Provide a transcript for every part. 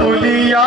पुलिया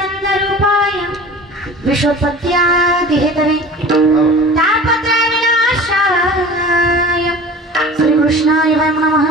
सच्चिदानन्दरूपाय विश्वोत्पत्त्यादिहेतवे तापत्रयविनाशाय श्रीकृष्णाय नमः।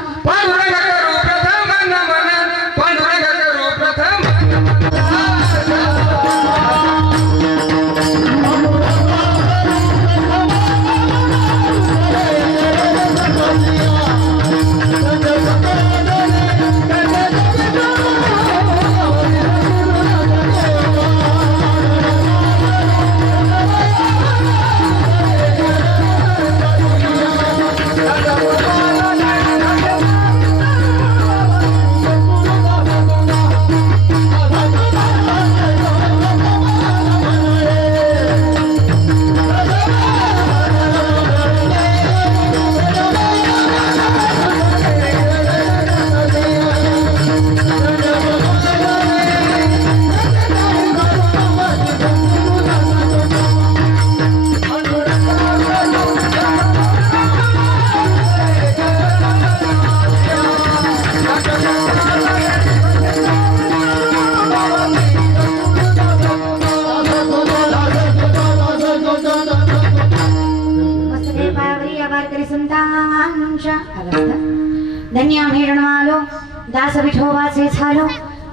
दास विठोबाचे झालो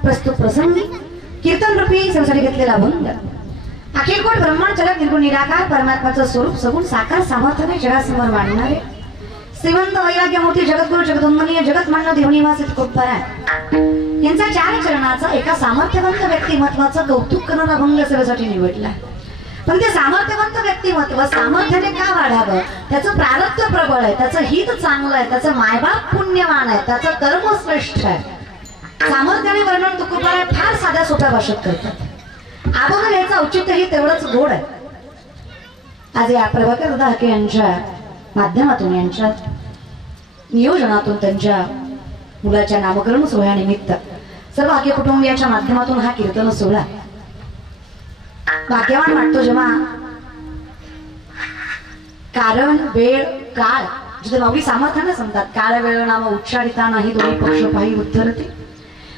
प्रस्तुत प्रसंगी कीर्तन रूपी संसारी घेतलेला भंग अखिल कोट ब्रह्मांड जगत निर्गुण निराकार परमात्माचं स्वरूप सगुण साकार सामर्थ्याने जगासमोर मांडणारे श्रीमंत वैराग्य मूर्ती जगद्गुरु जगदोन्मनीय जगत मांडण देवनिवासित कोटपरायण यांचा चार चरणाचा एका सामर्थ्यवंत व्यक्तिमत्वाचं कौतुक करणारा भंग सेवेसाठी निवडला। पण ते सामर्थ्यवंत व्यक्तिमत्व सामर्थ्याने का वाढावं, त्याचं प्रारब्ध प्रबळ आहे, त्याचं हित चांगलं आहे, त्याचं मायबाप पुण्यवान आहे, त्याचं कर्म श्रेष्ठ आहे। सामर्थ्याने वर्णन तुकोबाराय फार साध्या सोप्या भाषेत करतात। अभंग याचं औचित्यही तेवढंच गोड आहे। आज या प्रभाकर दादा हाके यांच्या माध्यमातून यांच्या नियोजनातून त्यांच्या मुलाच्या नामकरण सोहळ्यानिमित्त सर्व हाके कुटुंबियांच्या माध्यमातून हा कीर्तन सोहळा भाग्यवान वाटतो जेव्हा कारण वेळ काळ जिथे माऊली सामर्थ्याने सांगतात काळ वेळ नाम उच्चारिता नाही दोन्ही पक्ष पाही उत्तरते।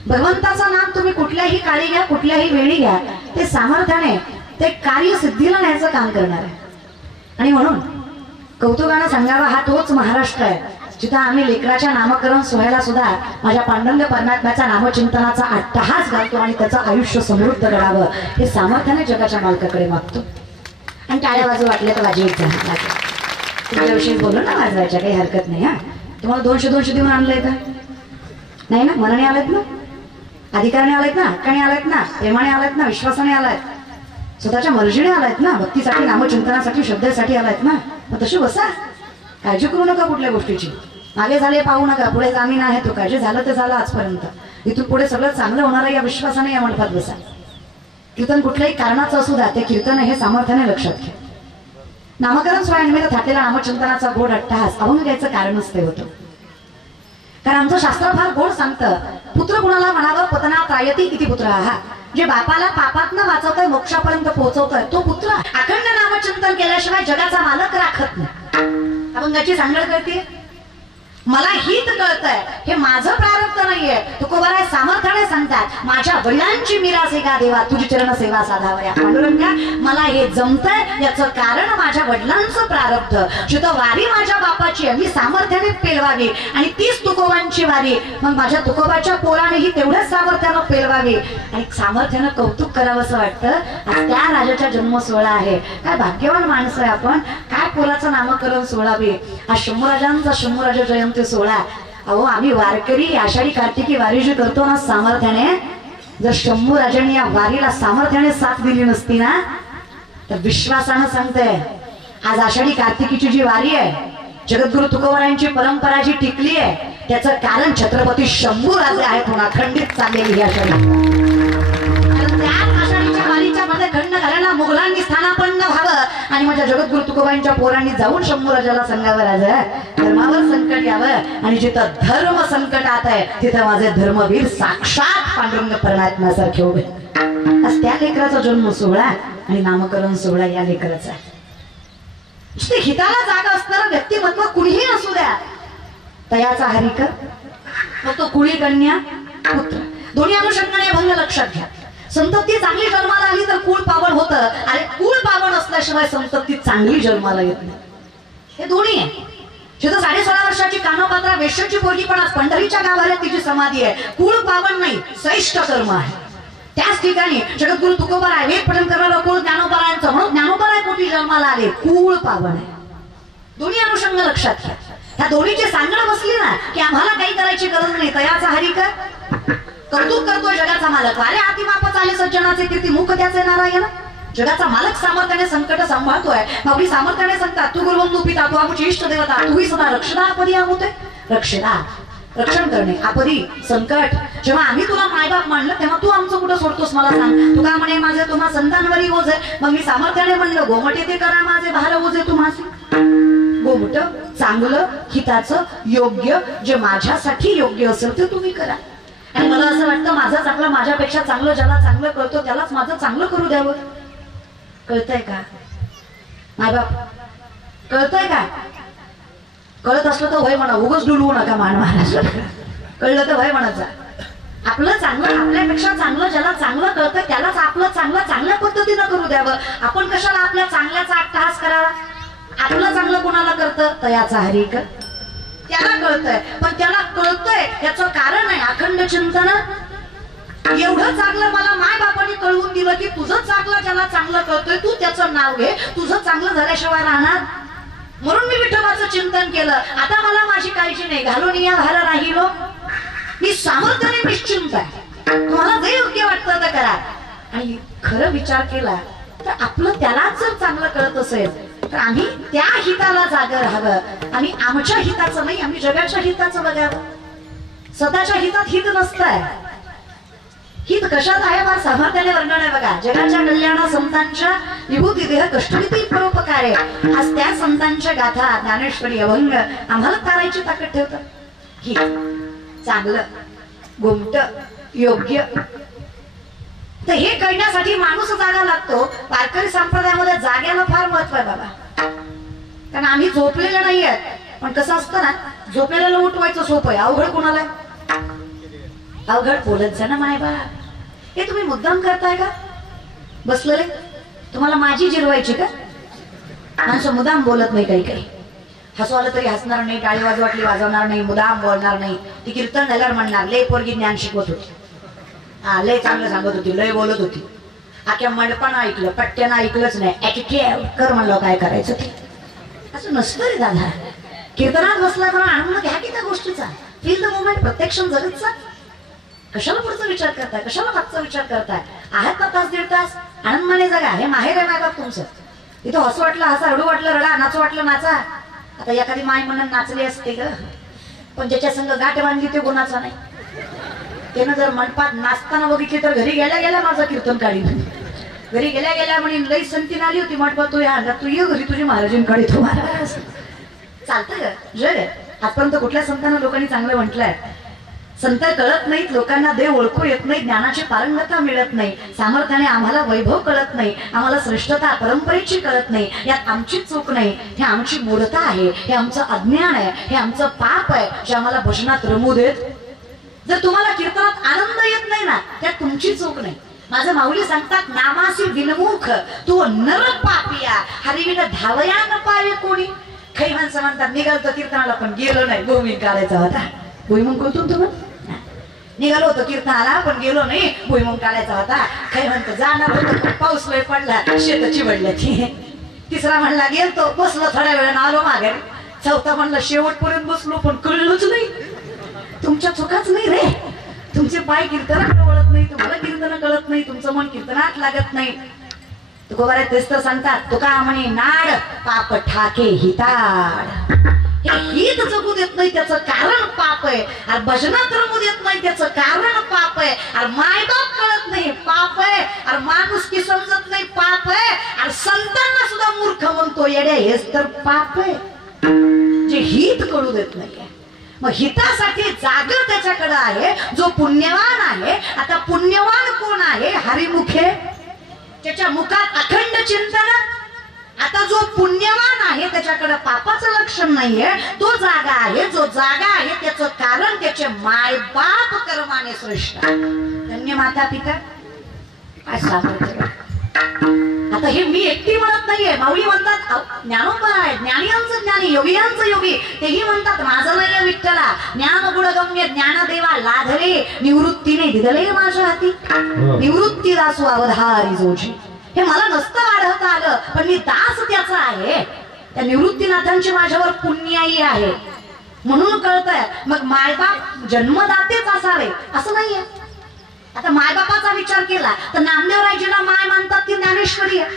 भगवंताचं नाम तुम्ही कुठल्याही काळी घ्या कुठल्याही वेळी घ्या ते सामर्थ्याने ते कार्य सिद्धीला न्यायचं काम करणार आहे। आणि म्हणून कौतुकाने सांगावा हा तोच महाराष्ट्र आहे जिथे आम्ही लेकराच्या नामकरण सोहळ्याला सुद्धा माझ्या पांडुरंग परमात्म्याचा नामचिंतनाचा अट्टहास घालतो आणि त्याचं आयुष्य समृद्ध करावं हे सामर्थ्याने जगाच्या मालकाकडे मागतो। आणि टाळ्या वाजू वाटल्या तर वाजवीत जा तुमच्याविषयी बोलू ना वाजवायच्या काही हरकत नाही। हा तुम्हाला 200 देऊन आणलंय का नाही ना, मनाने आलेत ना, अधिकाराने आलेत ना, हक्काने आलेत ना, प्रेमाने आलेत ना, विश्वासाने आलायत, स्वतःच्या मर्जीने आलायत ना, भक्तीसाठी नामचिंतनासाठी श्रद्धेसाठी आलायत ना, मग तशी बसा, काळजी करू नका कुठल्या गोष्टीची। मागे झाले पाहू नका, पुढे जामीन आहे तो काळजी झालं ते झालं आजपर्यंत, इथून पुढे सगळं चांगलं होणार आहे या विश्वासाने या मंडपात बसा। कीर्तन कुठल्याही कारणाचं असू द्या ते कीर्तन हे सामर्थ्याने लक्षात घ्या। नामकरण सोहळ्यानिमित्त थाटलेला नामचिंतनाचा गोड अट्टहास अभंग घ्यायचं कारणच ते होतं। कारण आमचं शास्त्र फार गोड सांगतं पुत्र गुणाला म्हणावं पतना त्रायती इति पुत्र हा, जे बापाला पापातनं वाचवतोय मोक्षापर्यंत पोहोचवतोय तो पुत्र अखंड नामचिंतन केल्याशिवाय जगाचा मालक राखत नाही। अभंगाची सांगड करते मला हित कळतंय हे माझं प्रारब्ध नाहीये। तुकोबाराय सामर्थ्याने सांगतात माझ्या वडिलांची मिरासे का देवा तुझी चरण सेवा साधावया। पांडुरंगा मला हे जमतंय याचं कारण माझ्या वडिलांचं प्रारब्ध, जिथं वारी माझ्या बापाची मी सामर्थ्याने पेलवावी आणि तीच तुकोबांची वारी, मग माझ्या तुकोबाच्या पोरानेही तेवढ्याच सामर्थ्यानं पेलवावी आणि सामर्थ्यानं कौतुक करावं असं वाटतं। आज त्या राजाचा जन्म सोहळा आहे, काय भाग्यवान माणसं आहे आपण, काय पोराचं नामकरण सोहळावे। आज शंभूराजांचा शंभूराजा जयंती सोहळा, अहो आम्ही वारकरी आषाढी कार्तिकी वारी जी करतो ना सामर्थ्याने, जर शंभूराजांनी या वारीला सामर्थ्याने साथ दिली नसती ना तर विश्वासानं सांगते आज आषाढी कार्तिकीची जी वारी आहे जगद्गुरु तुकोबारायांची परंपरा जी टिकली आहे त्याचं कारण छत्रपती शंभूराजे आहेत म्हणून अखंडित चाललेली आषाढी। खंड घालायला मुघलांनी स्थानापन्न व्हावं आणि माझ्या जगद्गुरु तुकोबांच्या पोरांनी जाऊन शंभूराजाला सांगावं राजा धर्मावर संकट यावं आणि जिथं धर्म संकटात आहे तिथं माझे धर्मवीर साक्षात पांडुरंग परमात्म्यासारखे उभे। आज त्या लेकराचा जन्म सोहळा आणि नामकरण सोहळा या लेकराचा नुसते हिताला जागा असणारं व्यक्तिमत्व कुणीही असू द्या तयाचा हरिकर मग तो कुळी कन्या पुत्र दोन्ही अनुषंगाने भंग लक्षात घ्या। संतती चांगली जन्माला आली तर कुळ पावन होतं, आणि कुळ पावन असल्याशिवाय संतती चांगली जन्माला येत नाही. हे दोन्ही आहे. जिथं 16.5 वर्षाची कानोपात्रा वेश्याची पोरगी पण आज पंढरीच्या गावाला तिची समाधी आहे. कुळ पावन नाही, श्रेष्ठ कर्म आहे. त्याच ठिकाणी जगद्गुरु तुकोबाराय वेद पठण करणारा कुळ ज्ञानोबारायांचं म्हणून ज्ञानोबाराय पोटी जन्माला आले. कुळ पावन आहे. दोन्ही अनुषंग लक्षात घ्या. ह्या दोन्हीची सांगणं बसली ना की आम्हाला काही करायची गरज नाही. तयाचा हरी कर कौतुक करतोय जगाचा मालक. अरे हाती माप चाले सज्जनाचे कीर्ती मुख त्याचे नारायण. जगाचा मालक सामर्थ्याने संकट सांभाळतोय. माऊली सामर्थ्याने सांगतात तू गुरुबंधू पिता तू आमची इष्ट देवता तूही सदा रक्षणापदी आहोते. रक्षण करणे आपदी संकट. जेव्हा आम्ही तुला मायबाप मानलं तेव्हा तू आमचं कुठं सोडतोस मला सांग. तुका म्हणे माझे तुम्हा संतांवरी ओझ आहे. मग मी सामर्थ्याने म्हणलं गोमट येथे करा माझे भार ओझे तुम्हासी. गोमट चांगलं हिताचं योग्य जे माझ्यासाठी योग्य असेल ते तुम्ही करा. आणि मला असं वाटतं माझं चांगलं माझ्यापेक्षा चांगलं ज्याला चांगलं कळतो त्यालाच माझं चांगलं करू द्यावं. कळतंय का मायबाप? कळतंय का? कळत असलं तर वय म्हणा, उगाच डुलवू नका मान महाराज. कळलं तर वय म्हणायचं. आपलं चांगलं आपल्यापेक्षा चांगलं ज्याला चांगलं कळतं त्यालाच आपलं चांगलं चांगल्या पद्धतीनं करू द्यावं. आपण कशाला आपल्या चांगल्याचा अट्टहास करावा? आपलं चांगलं कोणाला करतं? तयाचा हरी कर. त्याला कळतंय, पण त्याला कळतंय याचं कारण आहे अखंड चिंतन. एवढं चांगलं मला माय बापाने कळवून दिलं की तुझं चांगलं ज्याला चांगलं कळतोय तू त्याचं नाव घे. तुझं चांगलं झाल्याशिवाय राहणार. म्हणून मी विठोबाचं चिंतन केलं. आता मला माझी काळजी नाही. घालून या भार राहिलो मी सामर्थ्याने निश्चिंत आहे. तुम्हाला जे योग्य वाटतं ते करा. आणि खरं विचार केला तर आपलं त्यालाच जर चांगलं कळत असेल तर आम्ही त्या हिताला जागा राहावं. आम्ही आमच्या हिताचं नाही, आम्ही जगाच्या हिताचं बघावं. स्वतःच्या हितात हित नसतंय. हित कशात आहे? फार सामर्थ्याने वर्णन आहे बघा. जगाच्या कल्याणा संतांच्या विभूती देह कष्टविधी परोपकारे. आज त्या संतांच्या गाथा ज्ञानेश्वरी अभंग आम्हाला तारायची ताकद ठेवतात. हित चांगलं गोमट योग्य. तर हे कळण्यासाठी माणूस जागा लागतो. वारकरी संप्रदायामध्ये जाग्याला फार महत्व आहे बाबा. कारण आम्ही झोपलेले नाहीये. पण कसं असतं ना, झोपलेल्याला उठवायचं सोपं आहे, अवघड कोणाला? अवघड बोलत जा ना मायबा. हे तुम्ही मुद्दाम करताय का बसलेले? तुम्हाला माझी जिरवायची का? माणसं मुद्दाम बोलत नाही. काही काही हसू आलं तरी हसणार नाही, टाळी वाजवाटली वाजवणार नाही, मुद्दाम बोलणार नाही. ती कीर्तन झाल्यावर म्हणणार लय पोरगी ज्ञान शिकवत होती, हा लय चांगलं सांगत होती, लय बोलत होती. आख्या मंडपानं ऐकलं, पट्ट्यानं ऐकलंच नाही. ऍटिट्यूड कर म्हणलं काय करायचं ते. असं नसतं रे दादा. कीर्तनात बसला पण आनंद घ्या की त्या गोष्टीचा. Feel the moment. प्रत्यक्ष जगतचा. कशाला पुढचा विचार करताय? कशाला मागचा विचार करताय? आहेत ना तास दीड तास आनंदमाने जगा. हे माहेर आहे माय बाप तुमचं. इथं हसू वाटलं हसा, रडू वाटलं रडा, नाचू वाटलं नाचा. आता एखादी माय म्हणून नाचली असते ग, पण ज्याच्या संग गाठ बांधली ते गुणाचा नाही. त्यानं जर मंडपात नाचताना बघितली तर घरी गेल्या गेल्या माझं कीर्तन काढी. घरी गेल्या गेल्या म्हणे लई संतीन आली होती मंडपात, तू या तू ये घरी तुझी महाराजींकडे. तू महाराज चालतं ग जग. आजपर्यंत कुठल्या संतांना लोकांनी चांगलं म्हटलंय? संत कळत नाहीत, लोकांना देव ओळखू येत नाही, ज्ञानाची पारंगतता मिळत नाही, सामर्थ्याने आम्हाला वैभव कळत नाही, आम्हाला श्रेष्ठता परंपरेची कळत नाही. यात आमची चूक नाही, हे आमची मूढता आहे, हे आमचं अज्ञान आहे, हे आमचं पाप आहे जे आम्हाला भजनात रमू देत. जर तुम्हाला कीर्तनात आनंद येत नाही ना, त्यात तुमची चूक नाही. माझं माऊली सांगतात नामासी विनमुख तू नर पापिया हरिविन धावया न पावे कोणी. काही माणसं म्हणतात निघालतो कीर्तनाला पण गेलो नाही, भूमिंग काढायचा होता. भुईमुंग करतो तुम्ही निघालो होतो कीर्तनाला पण गेलो नाही, भुईमुंग काढायचा होता. काही म्हणतो जाणार होतो पाऊस लय पडला शेत चिवडल्या. तिसरा म्हणला गेलतो बसलो थोड्या वेळानं आलो माघारी. चौथा म्हणला शेवटपर्यंत बसलो पण कळलंच नाही. तुमच्या चुकाच नाही रे. तुमचे पाय कीर्तनाकडे वळत नाही, तुम्हाला कीर्तन कळत नाही, तुमचं मन कीर्तनात लागत नाही. तुकोबाराय तेच तर सांगतात. तुका म्हणे नाड पाप ठाके हिताड. हे हित जगू देत नाही त्याचं कारण पाप आहे. अरे भजनात रमू देत नाही त्याचं कारण पाप आहे. अरे मायबाप कळत नाही पाप आहे. अरे माणुसकी समजत नाही पाप आहे. अरे संतांना सुद्धा मूर्ख म्हणतो येड्या, हेच तर पाप आहे जे हित कळू देत नाहीये. मग हितासाठी जागर त्याच्याकडे आहे जो पुण्यवान आहे. आता पुण्यवान कोण आहे? हरिमुखे, त्याच्या मुखात अखंड चिंतन. आता जो पुण्यवान आहे त्याच्याकडे पापाचं लक्षण नाहीये, तो जागा आहे. जो जागा आहे त्याचं कारण त्याचे मायबाप कर्माने श्रेष्ठ. धन्य माता पिता. आता हे मी एकटी म्हणत नाहीये, माऊली म्हणतात ज्ञानोबा आहे, ज्ञानियांचं ज्ञानी, योगियांचं योगी, तेही म्हणतात माझं नाहीये विठ्ठला, ज्ञान गुणगम्य ज्ञानदेवा लाधरे निवृत्तीने दिदले माझ्या हाती, निवृत्ती दासू अवधारी जोजी. हे मला नसतं वाढवता आलं, पण मी दास त्याचा आहे. त्या निवृत्तीनाथांची माझ्यावर पुण्याई आहे म्हणून कळतंय. मग मायबाप जन्मदातेच असावे असं नाहीये. आता मायबापाचा विचार केला तर नामदेवरायजीला माय मानतात ती ज्ञानेश्वरी आहे,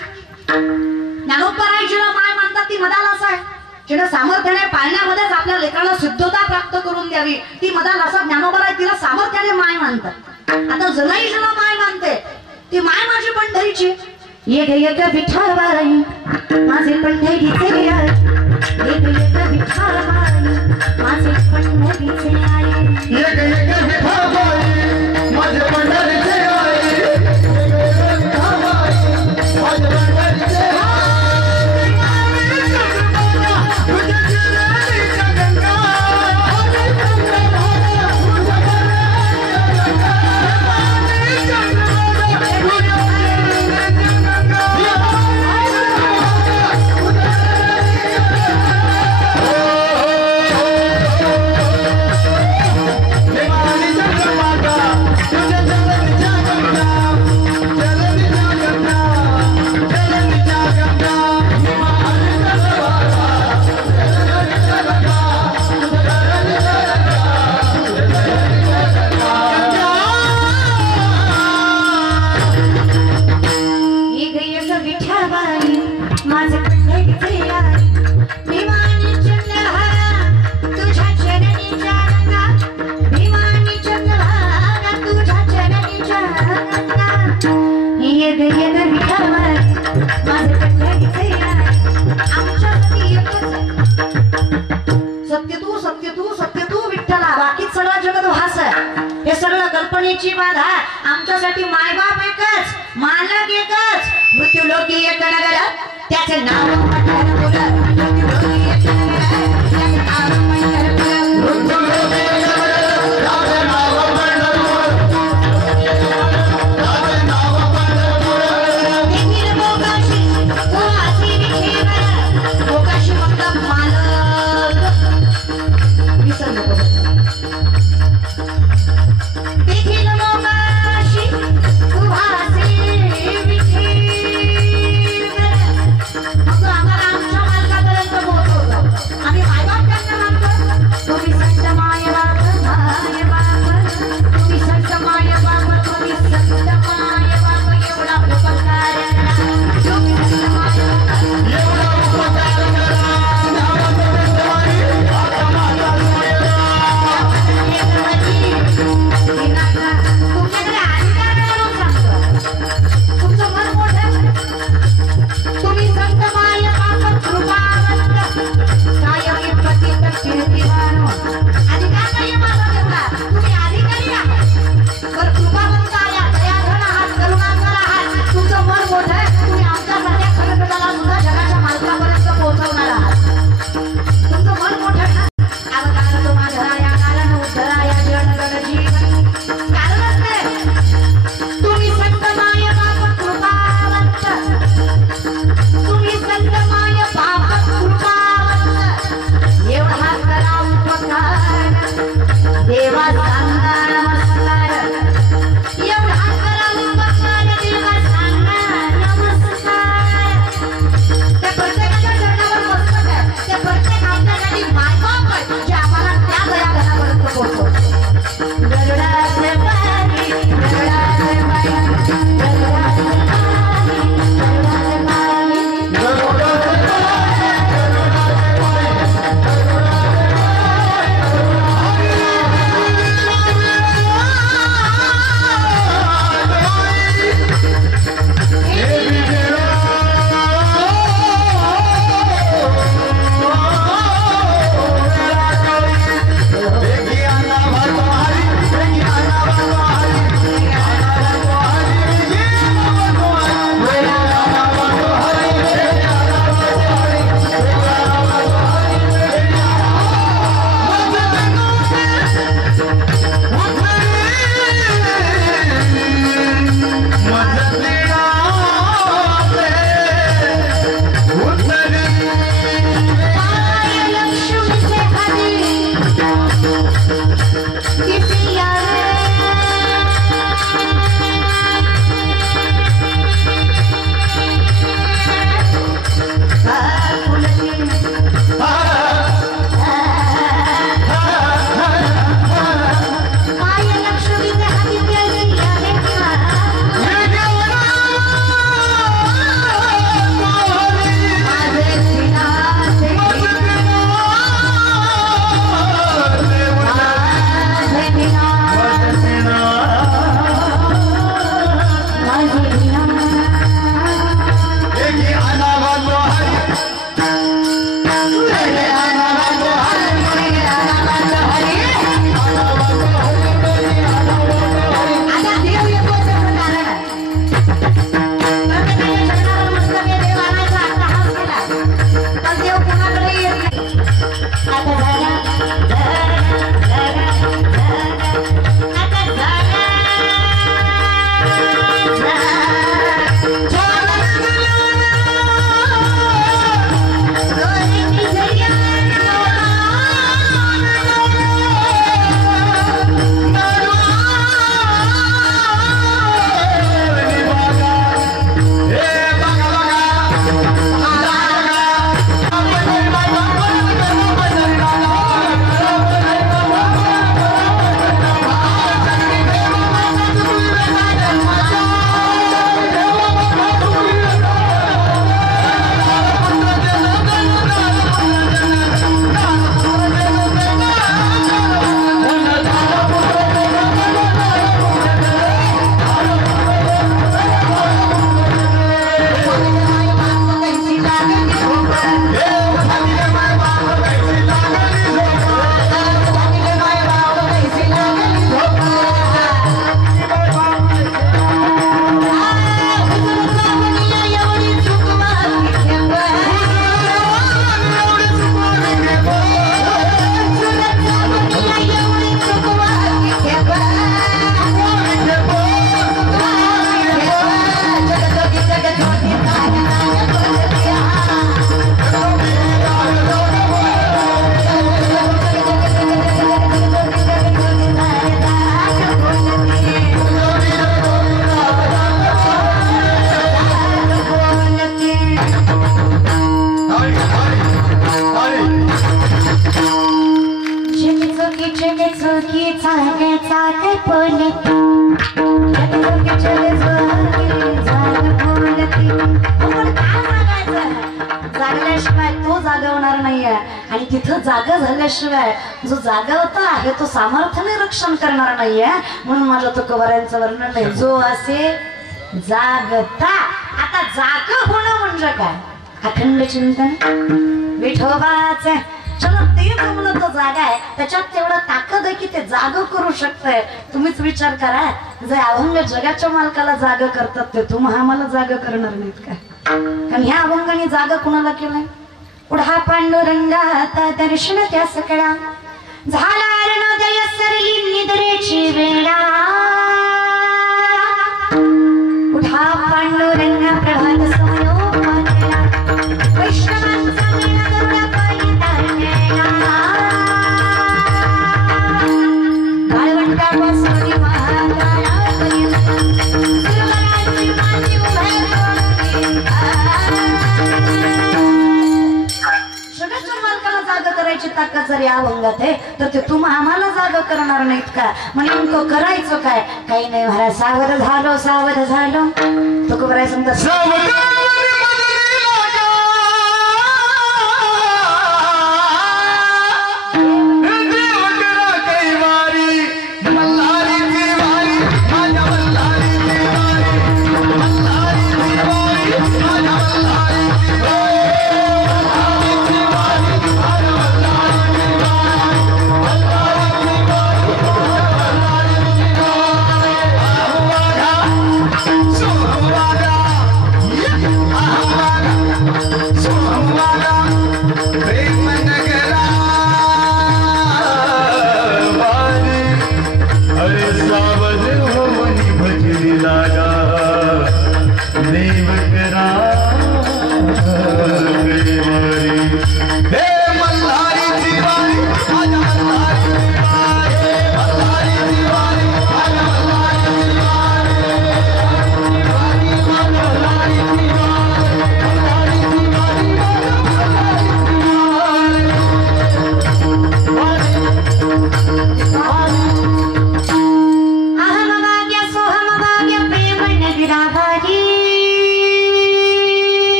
ज्ञानोबारायजीला माय मानतात ती मदालास आहे. जिने सामर्थ्याने पाळण्यामध्येच आपल्या लेकराला शुद्धता प्राप्त करून द्यावी ती मदालासा ज्ञानोबाराय, तिला सामर्थ्याने माय मानतात. आता जनाईजीला माय मानते ती माय माझी पंढरीची. ये ग विठ्ठलबाई माझे पंढरीचे आई, ये ग विठ्ठलबाई माझे पंढरीचे आई, ये ग विठ्ठलबाई माझे पंढरीचे आई, कल्पनेची बाधा. आमच्यासाठी मायबाप एकच, मालक एकच, मृत्यूलोकी एक नगर, त्याचे नाव नाहीये आणि तिथं जागा झाल्याशिवाय जो जागा होता आहे तो सामर्थ्याने रक्षण करणार नाहीये. म्हणून माझं तुकोबारायांचं वर्णन नाही, जो असे जागता. आता जाग होणं म्हणजे काय? अखंड चिंतन विठोबाच. चला ते जमलं तो जागा आहे, त्याच्यात तेवढा ताकद आहे की ते जाग करू शकतंय. तुम्हीच विचार करा, जे अभंग जगाच्या मालकाला जाग करतात ते तुम्ही आम्हाला जाग करणार नाहीत का? कारण ह्या अभंगाने जाग कुणाला केलंय? पुढा पांडुरंगाता दर्शन त्या सकळा झाला अरुणोदय सरली निद्रेची वेळा. पुढा पांडुरंगा प्रभात समयो पातळा वैष्णवांचा मेळा गरुडा पायी तारलेला. गाळवंटापासून महाकाळापर्यंत सुरवराची माती उभ्या जगाच्या मालकाला जाग करायची ताकद जर या अभंगात आहे तर ते तुम्ही आम्हाला जाग करणार नाहीत का? म्हणून तो करायचो काय? काही नाही महाराज, सावध झालो सावध झालो. तुकोबाराय सांगतात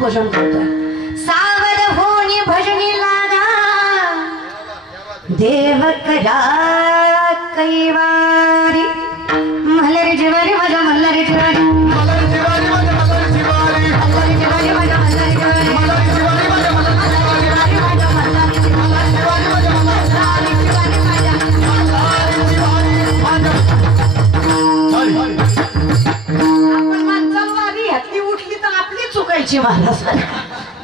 भजन करतोय. सावध होणी भजनी लागा देव करा कैवारी. मल्हारी जिवारी माझ्या मल्हारी जिवारी, मल्हारी जिवारी माझ्या मल्हारी जिवारी, मल्हारी जिवारी माझ्या मल्हारी जिवारी, मल्हारी जिवारी माझ्या मल्हारी जिवारी, माझ्या मल्हारी जिवारी, जिवारी माझ्या मल्हारी जिवारी, माझ्या मल्हारी जिवारी माझ्या. आपण माणसाला वारी घातली उठली तर आपली चुकायची महाराज.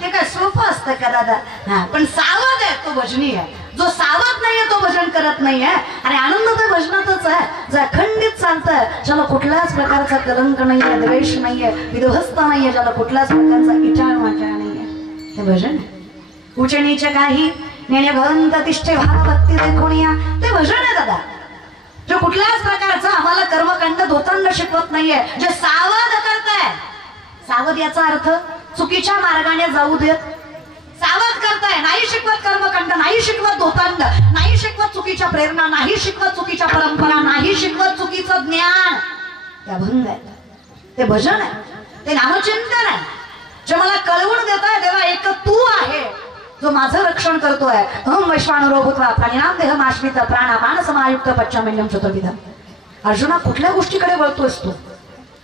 ते काय सोपं असतं का दादा? हा, पण सावध आहे तो भजनी आहे. जो सावध नाहीये तो भजन करत नाहीये. आणि आनंद तर भजनातच आहे, जे अखंडित चालतंय, ज्याला कुठल्याच प्रकारचा कलंक नाहीये, द्वेष नाहीये, विध्वस्त नाहीये, ज्याला कुठल्याच प्रकारचा इटाळ वाटाळ नाहीये, ते भजन आहे. उच्च नीच काही नेणे भवंत तिष्ठे भाव भक्ती देखुनिया, ते भजन आहे दादा. जो कुठल्याच प्रकारचा आम्हाला कर्मकांड धोतांड शिकवत नाहीये, जे सावध करताय. सावध याचा अर्थ चुकीच्या मार्गाने जाऊ देत, सावध करताय. नाही शिकवत कर्मकांड, नाही शिकवत धोतांड, नाही शिकवत चुकीच्या प्रेरणा, नाही शिकवत चुकीच्या परंपरा, नाही शिकवत चुकीचं ज्ञान. ते अभंग आहे, ते भजन आहे, ते नामचिंतन आहे. जे मला कळवून देत आहे देवा एक तू आहे जो माझं रक्षण करतोय. अहम वैश्वानरो भूत्वा प्राणिनाम देहमाश्रित प्राणापान समायुक्त पच्चामेन्यम चतुर्विधम. अर्जुना कुठल्या गोष्टीकडे वळतोयस तू?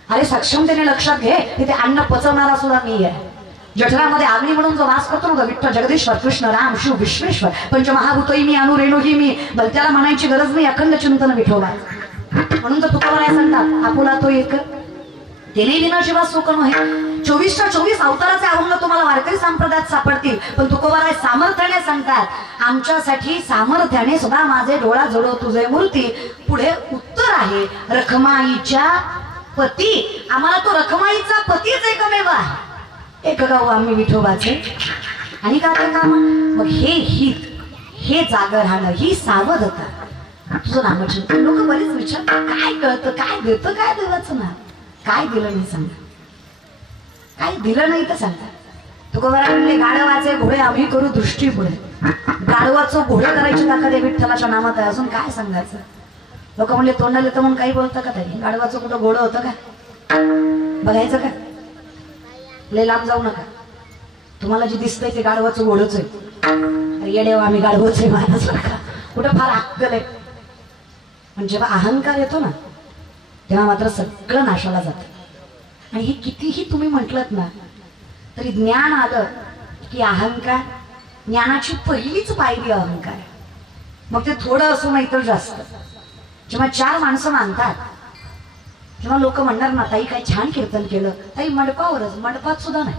अरे सक्षमतेने लक्षात घे, तिथे अन्न पचवणारा सुद्धा मी आहे. जठरामध्ये अग्नी म्हणून जो वास करतो ना, विठ्ठल जगदीश्वर कृष्ण राम शिव विश्वेश्वर पंचमहाभूतही मी अनु रेणुही मी. भलत्याला म्हणायची गरज नाही, अखंड चिंतन विठोबा. म्हणून तर तुकोबाराय सांगतात आपुला तो एक तेने विना शिवा सुख नव्हे. 24च्या 24 अवताराचे अभंग तुम्हाला वारकरी संप्रदायात सापडतील. पण तुकोबाराय सामर्थ्याने सांगतात आमच्यासाठी सामर्थ्याने सुद्धा माझे डोळा जडो तुझे मूर्ती. पुढे उत्तर आहे रखमाईच्या पती. आम्हाला तो रखमाईचा पतीच एकमेव आहे. एक गाव आम्ही विठोबाचे आणि का ते काम. मग हे हित, हे जागर राहणं, ही सावधता, तुझं नामचिंतन. लोक बरेच विचारतात काय कळतं, काय देतं, काय देवाचं ना, काय दिलं नाही सांगा, काय दिलं नाही तर सांगा. तुकोबाराय म्हणले गाढवाचे घोडे आम्ही करू दृष्टी पुढे. गाढवाचं घोडे करायची ताकद विठ्ठलाच्या नामात आहे, अजून काय सांगायचं. लोक म्हणले तोंडाला तर म्हणून काही बोलतं का? तरी गाढवाचं कुठं घोडं होतं का? बघायचं का? लय लांब जाऊ नका. तुम्हाला जे दिसतंय ते गाढवाचं घोडच आहे. येडेव आम्ही गाढवच आहे महाराजांना. कुठं फार अक्कल आहे. पण जेव्हा अहंकार येतो ना तेव्हा मात्र सगळं नाशाला जातं. आणि हे कितीही तुम्ही म्हटलत ना तरी ज्ञान आलं की अहंकार, ज्ञानाची पहिलीच पायरी अहंकार. मग ते थोडं असो नाही तर जास्त. जेव्हा 4 माणसं मानतात तेव्हा लोक म्हणणार ना ताई काय छान कीर्तन केलं. ताई मंडपावरच, मंडपात सुद्धा नाही.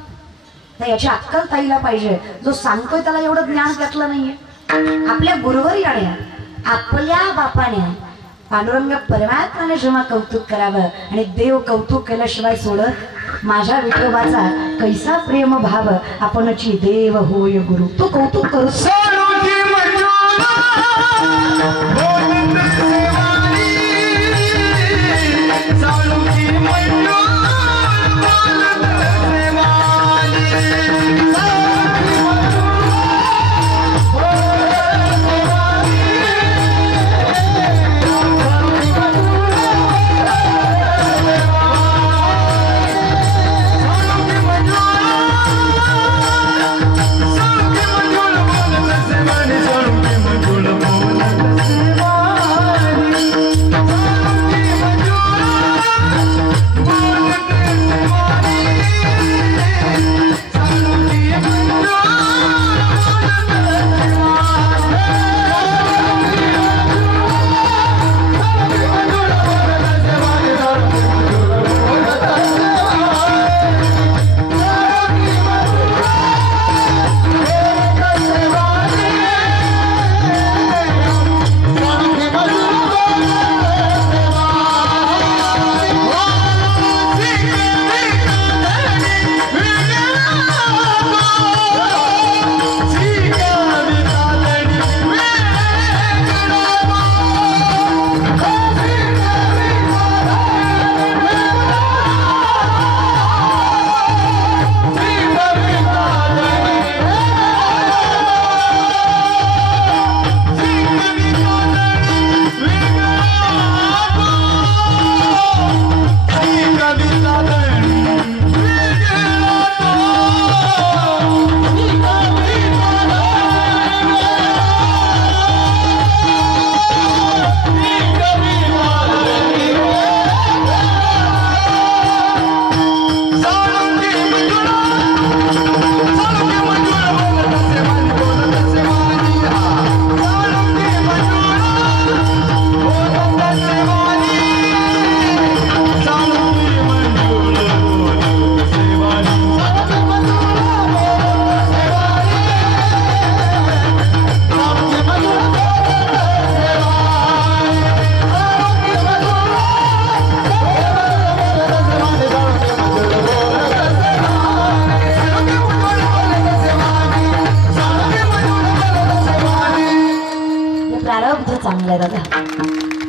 तर याची अक्कल ताईला पाहिजे. जो सांगतोय त्याला एवढं ज्ञान त्यातलं नाहीये. आपल्या गुरुवर याने आपल्या बापाने पांडुरंग परमात्म्याने जेव्हा कौतुक करावं आणि देव कौतुक केल्याशिवाय सोडत माझ्या विठोबाचा कैसा प्रेम भाव आपणची देव होय गुरु. तो कौतुक करू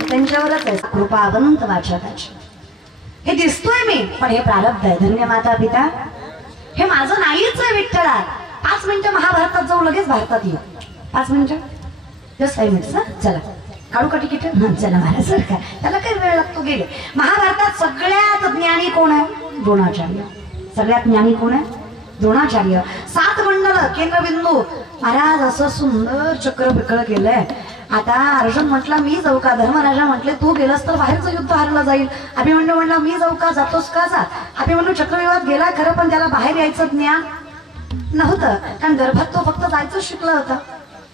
त्यांच्यावरच आहे कृपा अनंत वाचकाची. हे दिसतोय मी पण हे प्रारब्ध आहे. धन्य माता पिता हे माझं नाहीच आहे विठ्ठला. 5 मिनिटं महाभारतात जाऊ लगेच भारतात येऊ. 5 मिनिटं जस्ट 5 मिनिट्स. चला काढू का तिकीट? चला महाराज सर काय त्याला काही वेळ लागतो. गेले महाभारतात सगळ्यात ज्ञानी कोण आहे? द्रोणाचार्य. सगळ्यात ज्ञानी कोण आहे? द्रोणाचार्य. 7 मंडल केंद्रबिंदू. महाराज असं सुंदर चक्र बिकळ केलंय. आता अर्जुन म्हटला मी जाऊ का? धर्मराजा म्हटले तू गेलास तर बाहेरचं युद्ध हारलं जाईल. अभिमन्यू म्हणला मी जाऊ का? जातोस का? जा. अभिमन्यू चक्रव्यूहात गेला खरं पण त्याला बाहेर यायचं ज्ञान नव्हतं. कारण गर्भात तो फक्त जायचं शिकला होता.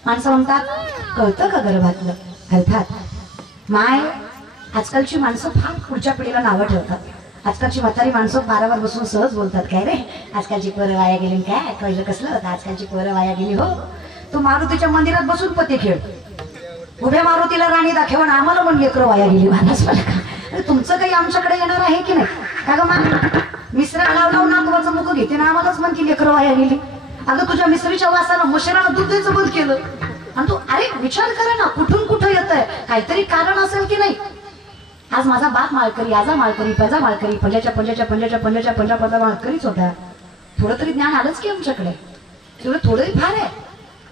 माणसं म्हणतात कळतं का गर्भातलं? अर्थात माय आजकालची माणसं फार पुढच्या पिढीला नावं ठेवतात. आजकालची म्हातारी माणसं 12 बसून सहज बोलतात काय रे आजकालची पोरं वाया गेली. काय पहिलं कसलं होतं आजकालची पोरं वाया गेली. हो तू मारुतीच्या मंदिरात बसून पते खेळ. उभ्या मारुतीला राणी दाखवून आम्हाला पण लेकरं वाया गेली. महाराज तुमचं काही आमच्याकडे येणार आहे की नाही? का ग मा मिश्रा लावला ना तुमचं मुख घेते ना आम्हालाच म्हणती लेकरं वाया गेली. अगं तुझ्या मिसरीच्या वासानं मशिरानं दूध द्यायचं बंद केलं. आणि तू अरे विचार करा ना कुठून कुठं येत आहे. काहीतरी कारण असेल की नाही. आज माझा बाप माळकरी, आजा माळकरी, पजा माळकरी, पंजा माळकरीच होता. थोडं तरी ज्ञान आलंच की आमच्याकडे. तेवढं थोडंही फार आहे.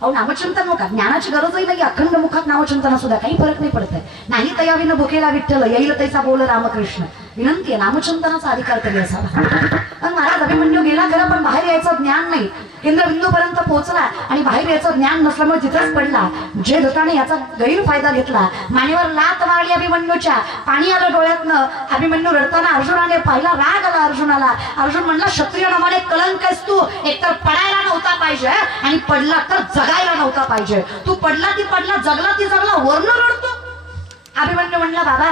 अहो नामचिंतन नका. ज्ञानाची गरजही नाही. अखंड मुखात नामचिंतना सुद्धा काही फरक नाही पडत आहे. नाही तयाविनं भुकेला विठ्ठल येईल तैसा बोल रामकृष्ण. विनंती आहे नामचिंतनाचा अधिकार तरी असावा. महाराज अभिमन्यू गेला खरं, पण बाहेर यायचं ज्ञान नाही. केंद्रबिंदू पर्यंत पोहोचला आणि बाहेर यायचं ज्ञान नसल्यामुळे तिथंच पडला. जयद्रथाने याचा गैरफायदा घेतला. मानेवर लात मारली अभिमन्यूच्या. पाणी आलं डोळ्यातनं. अभिमन्यू रडताना अर्जुनाने पाहिला. राग आला अर्जुनाला. अर्जुन म्हणला, क्षत्रिय नावाने कलंक आहेस तू. एकतर पडायला नव्हता पाहिजे आणि पडला तर जगायला नव्हता पाहिजे. तू पडला ती पडला, जगला ती जगला, वर्ण रडतो. अभिमन्यू म्हणला, बाबा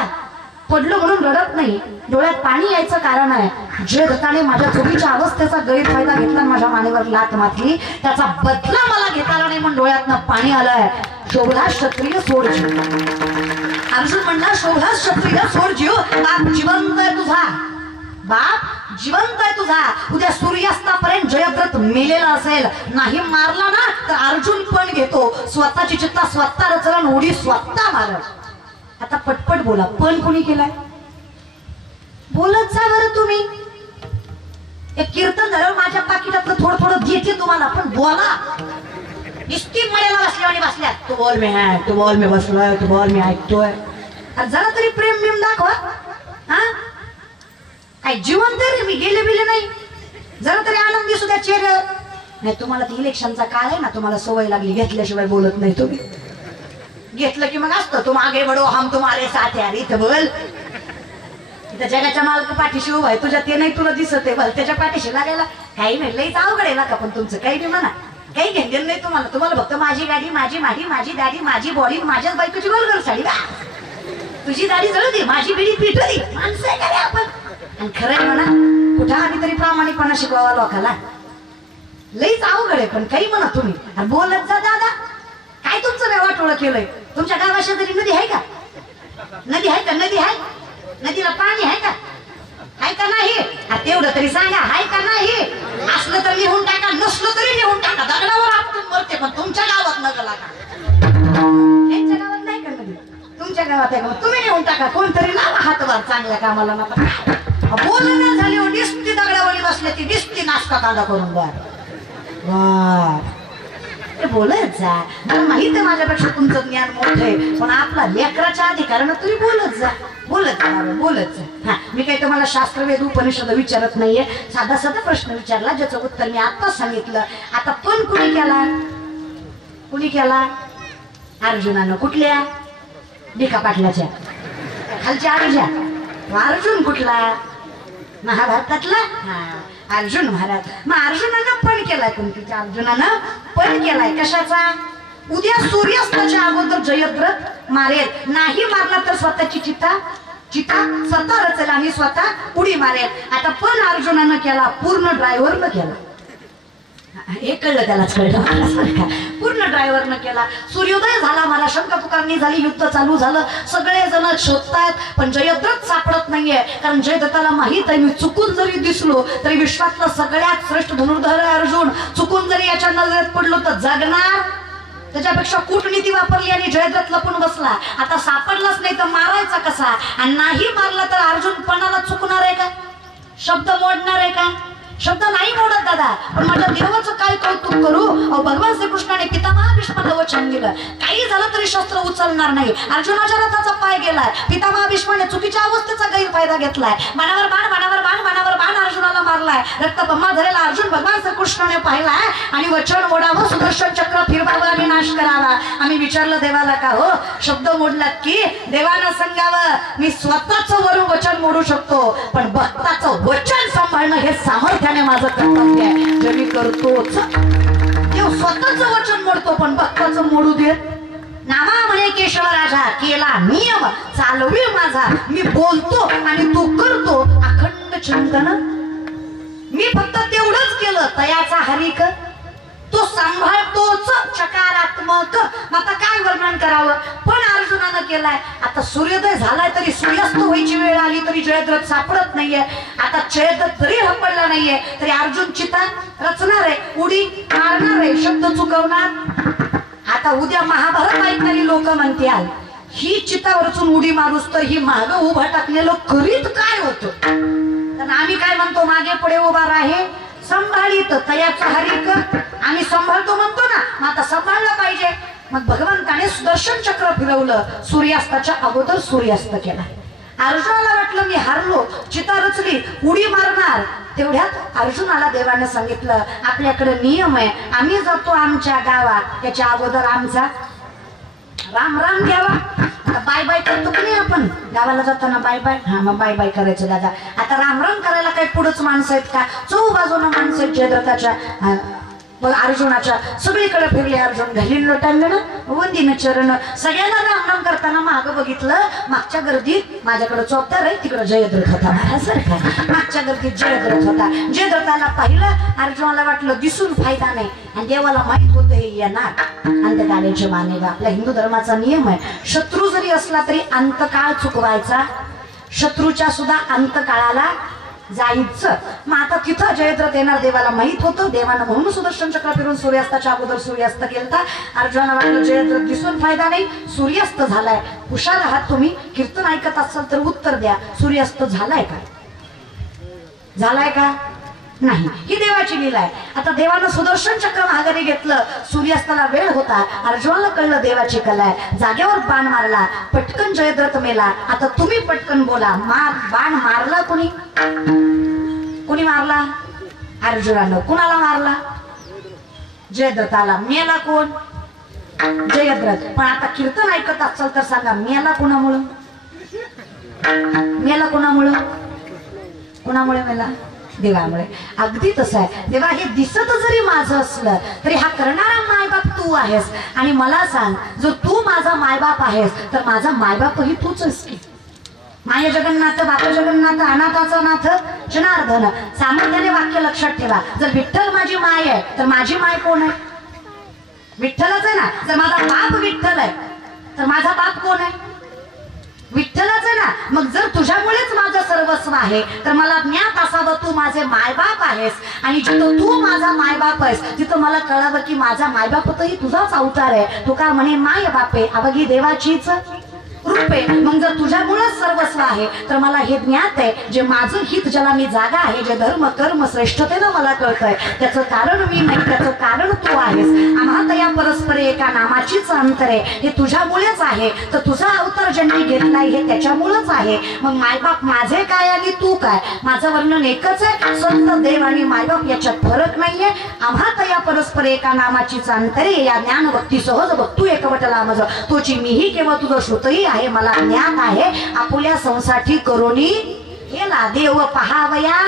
पडलो म्हणून रडत नाही, डोळ्यात पाणी यायचं कारण आहे. जयद्रथाने माझ्या चुकीच्या अवस्थेचा गैरफायदा घेतला, माझ्या मानेवर लात मारली, त्याचा बदला मला घेता आला नाही म्हणून डोळ्यातनं पाणी आलंय. शोभला क्षत्रिय सोड जीव. अर्जुन म्हणला, शोभला क्षत्रिय सोड जीव. बाप जिवंत आहे तुझा, बाप जिवंत आहे तुझा. उद्या सूर्यास्तापर्यंत जयद्रथ मेलेला असेल, नाही मारला ना तर अर्जुन पण घेतो. स्वतःची चित्ता स्वतः रचला, उडी स्वतः मारत. आता पटपट बोला, पण कोणी केलाय? बोलत जा बरं तुम्ही. एक कीर्तन झालं, माझ्या पाकिटातलं थोडं थोडं देते तुम्हाला, पण बोला. इतकी मळ्याला बसल्या आणि बसल्या, तू बोल मी आहे, तू बोल मी बसलोय, तू बोल मी ऐकतोय. जरा तरी प्रेम बिम दाखवा. हा काय जिवंत रे, मी गेले बिले नाही. जरा तरी आनंद दिसू द्या चेहऱ्यावर. नाही तुम्हाला ती इलेक्शनचा काळ आहे ना, तुम्हाला सवय लागली, घेतल्याशिवाय बोलत नाही तुम्ही. घेतलं की मग असतं, तुम आगे बढो हम तुम्हारे साथ यार. इथं बोल, इथं जगाच्या मालक पाठीशी उभा आहे, तुझ्या ते नाही तुला दिसत आहे, बल त्याच्या पाठीशी लागायला काही नाही. लईच अवघड आहे ना का, पण तुमचं काही नाही म्हणा, काही घेणं नाही तुम्हाला. तुम्हाला फक्त माझी गाडी, माझी माडी, माझी दाढी, माझी बॉडी, माझ्याच बायकोची गोलगोल साडी. तुझी दाढी जळू दे, माझी बिडी पिटू दे, माणसं आहे का रे आपण. आणि खरं आहे म्हणा, कुठं आम्ही तरी प्रामाणिकपणा शिकवावा लोकाला. लईच अवघड आहे, पण काही म्हणा तुम्ही. बोलत जा दादा. काय तुमचं वेवाटोळं केलंय? तुमच्या गावाशी तरी नदी आहे का? नदी आहे का? नदी आहे? नदीला पाणी आहे का? आहे का नाही? तेवढं तरी सांगा, आहे का नाही? असलं तर लिहून टाका, नसलं तरी लिहून टाका. दगडावर आपटून मरते, पण तुमच्या गावात नगला का? यांच्या गावात नाही का नदी? तुमच्या गावात आहे का? तुम्ही लिहून टाका. कोणतरी लावा हातभार चांगल्या कामाला. बोलणं झाली हो, दिसती दगडावरी बसले ती, दिसती नाश्ता कांदा करून द्या. बोलत जा. मला माहित आहे माझ्यापेक्षा तुमचं ज्ञान मोठं आहे, पण आपला लेकराच्या अधिकारानं तुम्ही बोलत जा, बोलत जा, बोलत जा. हा, मी काही तुम्हाला शास्त्रवेद उपनिषद विचारत नाहीये, साधा साधा प्रश्न विचारला ज्याचं उत्तर मी आता सांगितलं. आता पण कुणी केला? कुणी केला? अर्जुनानं. कुठल्या? भिका पाटलाच्या खालच्या आडीच्या. अर्जुन कुठला? महाभारतातला. हा, अर्जुन महाराज. मग अर्जुनानं पण केलाय, कुंतीच्या अर्जुनानं पण केलाय. कशाचा? उद्या सूर्यास्ताच्या अगोदर जयद्रथ मारेल, नाही मारला तर स्वतःची चिता स्वतः रचेल आणि स्वतः उडी मारेल. आता पण अर्जुनानं केला, पूर्ण ड्रायव्हरनं केला. हे कळलं, त्यालाच कळलं. पूर्ण ड्रायव्हरनं केला. सूर्योदय झाला, मला शंका पुकारणी झाली, युद्ध चालू झालं, सगळे जण शोधतायत, पण जयद्रथ सापडत नाहीये. कारण जयद्रथाला माहित आहे, मी चुकून जरी दिसलो तरी विश्वातला सगळ्यात श्रेष्ठ धनुर्धर अर्जुन, चुकून जरी याच्या नजरेत पडलो तर जगणार. त्याच्यापेक्षा कूटनीती वापरली आणि जयद्रथ लपून बसला. आता सापडलाच नाही तर मारायचा कसा? आणि नाही मारला तर अर्जुन पणाला चुकणार आहे का? शब्द मोडणार आहे का? शब्द नाही मोडत दादा. पण माझ्या देवाचं काय कौतुक करू. भगवान श्रीकृष्णाने पितामह भीष्माला वचन दिलं, काही झालं तरी शस्त्र उचलणार नाही. अर्जुनाच्या रथाचा पाय गेलाय. पितामह भीष्माने चुकीच्या अवस्थेचा गैरफायदा घेतलाय. बाणावर बाण, बाणावर बाण, बाणावर बाण अर्जुनाला मारलाय. रक्तबंबाळ झालेला अर्जुन भगवान श्रीकृष्णाने पाहिलाय आणि वचन मोडावं, सुदर्शन चक्र फिरवावं आणि नाश करावा. आम्ही विचारलं देवाला, का हो शब्द मोडलात की? देवानं सांगावं, मी स्वतःच वरून वचन मोडू शकतो, पण भक्ताचं वचन सांभाळणं हे सामर्थ्य माझं कर्तव्य आहे. जे मी करतोच. देव स्वतःच वचन मोडतो, पण भक्ताचं मोडू देत. नामा म्हणे केशव राजा, केला नियम चालवी माझा. मी बोलतो आणि तू करतो अखंड चिंतन. मी फक्त तेवढंच केलं, तयाचा हरिक तो सांभाळतोच सकारात्मक. आता काय वर्णन करावं? पण अर्जुनानं केलाय. आता सूर्योदय झालाय तरी सूर्यास्त व्हायची वेळ आली तरी जयद्रथ सापडत नाहीये. आता जयद्रथ जरी हपडला नाहीये तरी अर्जुन चिता रचणार आहे, उडी मारणार आहे, शब्द चुकवणार. आता उद्या महाभारत ऐकणारी लोक म्हणतील, ही चिता रचून उडी मारूस तर ही माग उभा टाकलेलं करीत काय होतं? तर आम्ही काय म्हणतो, मागे पुढे उभा राहे संभाळीत तयाचा हरिक. आम्ही संभाळतो म्हणतो ना, मग आता सांभाळलं पाहिजे. मग भगवंताने सुदर्शन चक्र फिरवलं, सूर्यास्ताच्या अगोदर सूर्यास्त केला. अर्जुनाला वाटलं मी हारलो, चिता रचली, उडी मारणार. तेवढ्यात अर्जुनाला देवाने सांगितलं आपल्याकडे नियम आहे, आम्ही जातो आमच्या गावात, त्याच्या अगोदर आमचा राम राम घ्यावा. आता बाय बाय करतो की नाही आपण गावाला जाताना बाय बाय, हा मग बाय बाय करायचं दादा. आता राम राम करायला काही पुढंच माणसं आहेत का? चौबाजूनं माणसं आहेत जयद्रथाच्या अर्जुनाच्या. सगळीकडे फिरले अर्जुन, घालीन लोटांगण वंदीन चरण. सगळ्यांना राम राम करताना मागं बघितलं, मागच्या गर्दीत माझ्याकडे चौकदार आहे, तिकडे जयद्रथ होता महाराज. मागच्या गर्दीत जयद्रथ होता. जयद्रथाला पाहिलं, अर्जुनाला वाटलं दिसून फायदा नाही, आणि देवाला माहित होतं हे येणार. अंतकाळाचे मानेगा. आपल्या हिंदू धर्माचा नियम आहे, शत्रू जरी असला तरी अंतकाळ चुकवायचा, शत्रूच्या सुद्धा अंतकाळाला जायचं. मग आता तिथं जयद्रथ येणार देवाला माहित होतं. देवानं म्हणून सुदर्शन चक्र फिरून सूर्यास्ताच्या अगोदर सूर्यास्त केलता. अर्जुनाला वाटलं जयद्रथ दिसून फायदा नाही, सूर्यास्त झालाय. हुशार आहात तुम्ही, कीर्तन ऐकत असाल तर उत्तर द्या, सूर्यास्त झालाय का? झालाय का? नाही. ही देवाची लीला आहे. आता देवानं सुदर्शन चक्र माघारी घेतलं, सूर्यास्ताला वेळ होता. अर्जुनाला कळलं देवाची कला आहे, जागेवर बाण मारला, पटकन जयद्रथ मेला. आता तुम्ही पटकन बोला, बाण मारला कोणी? कोणी मारला? अर्जुनानं. कुणाला मारला? जयद्रथाला. मेला कोण? जयद्रथ. पण आता कीर्तन ऐकत असाल तर सांगा, मेला कोणामुळं? मेला कोणामुळं? कोणामुळे मेला? देवामुळे. अगदी तसं आहे. तेव्हा हे दिसत जरी माझं असलं तरी हा करणारा मायबाप तू आहेस. आणि मला सांग, जर तू माझा मायबाप आहेस तर माझा मायबापही तूच आहेस की. माय जगन्नाथ बाप जगन्नाथ अनाथाचा नाथ जनार्दन. सामर्थ्याने वाक्य लक्षात ठेवा. जर विठ्ठल माझी माय आहे तर माझी माय कोण आहे? विठ्ठलच आहे ना. जर माझा बाप विठ्ठल आहे तर माझा बाप कोण आहे? विठ्ठलच आहे ना. मग जर तुझ्यामुळेच माझं सर्वस्व आहे तर मला ज्ञात असावं तू माझे मायबाप आहेस. आणि जिथं तू माझा मायबाप आहेस तिथं मला कळावं की माझा मायबापतही तुझाच अवतार आहे. तो का म्हणे माय बापे अवघी देवाचीच रूपे. मग जर तुझ्यामुळेच सर्वस्व आहे तर मला हे ज्ञात आहे, जे माझं हित ज्याला मी जागा आहे, जे धर्म कर्म श्रेष्ठतेनं मला कळतंय, त्याचं कारण मी नाही, त्याचं कारण तू आहेस. आम्हा या परस्पर एका नामाचीच अंतर आहे. हे तुझ्यामुळेच आहे. तर तुझा अवतार ज्यांनी घेतलाय हे त्याच्यामुळेच आहे. मग मायबाप माझे काय आणि तू काय? माझं वर्णन एकच आहे. संत देव आणि मायबाप याच्यात फरक नाहीये. आम्हा या परस्पर एका नामाचीच अंतरे. या ज्ञान भक्ती सहज भक्तू एकवटला मज. तोची मीही केवळ तुझं श्रुतही आहे, मला ज्ञात आहे. आपुल्या संसाठी करोनी गेला देव पहावया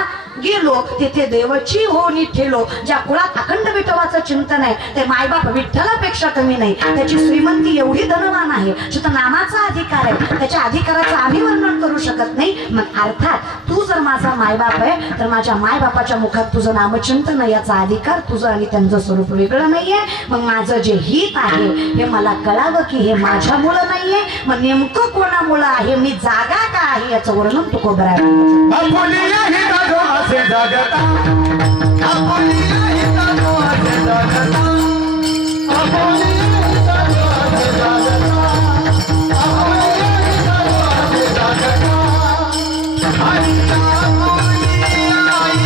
गेलो, तेथे देवची होणी ठेलो. ज्या कुळात अखंड विठोबाचं चिंतन आहे ते मायबाप विठ्ठलापेक्षा कमी नाही. त्याची श्रीमंती एवढी धनवान आहे, जिथं नामाचा अधिकार आहे, त्याच्या अधिकाराचं आम्ही वर्णन करू शकत नाही. मग अर्थात तू जर माझा मायबाप आहे तर माझ्या मायबापाच्या मुखात तुझं नामचिंतन याचा अधिकार तुझं आणि त्यांचं स्वरूप वेगळं नाहीये. मग माझं जे हित आहे हे मला कळावं की हे माझ्यामुळं नाहीये. मग नेमकं कोणामुळं आहे, मी जागा का आहे याचं वर्णन तू कोबरा से जागता अपनी हितानो से जागता अपनी हितानो से जागता अपनी हितानो से जागता हरिया मोरी आई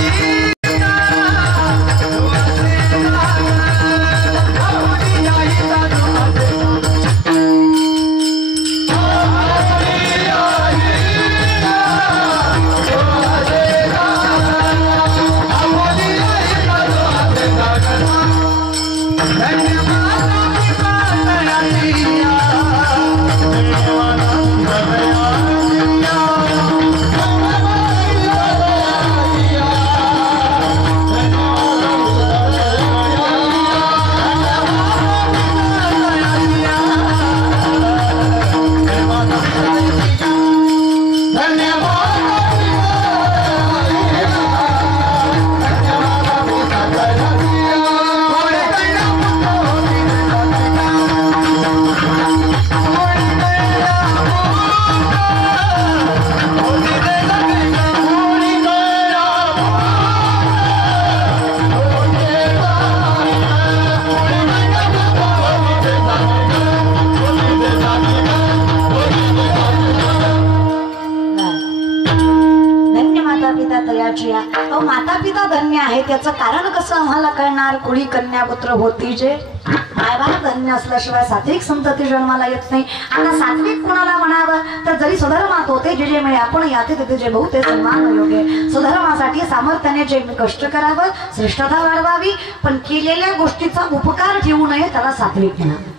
वयाची आहे. अहो माता पिता धन्य आहे, त्याचं कारण कसं आम्हाला कळणार? कुळी कन्या पुत्र होती जे मायबाप धन्य असल्याशिवाय सात्विक संतती जन्माला येत नाही. आता सात्विक कोणाला म्हणावं तर जरी सुधर्मात होते जे जे मिळे आपण याते तिथे जे बहु ते सन्मान योग्य. सुधर्मासाठी सामर्थ्याने जे कष्ट करावं, श्रेष्ठता वाढवावी, पण केलेल्या गोष्टीचा उपकार ठेवू नये, त्याला सात्विक म्हणावं.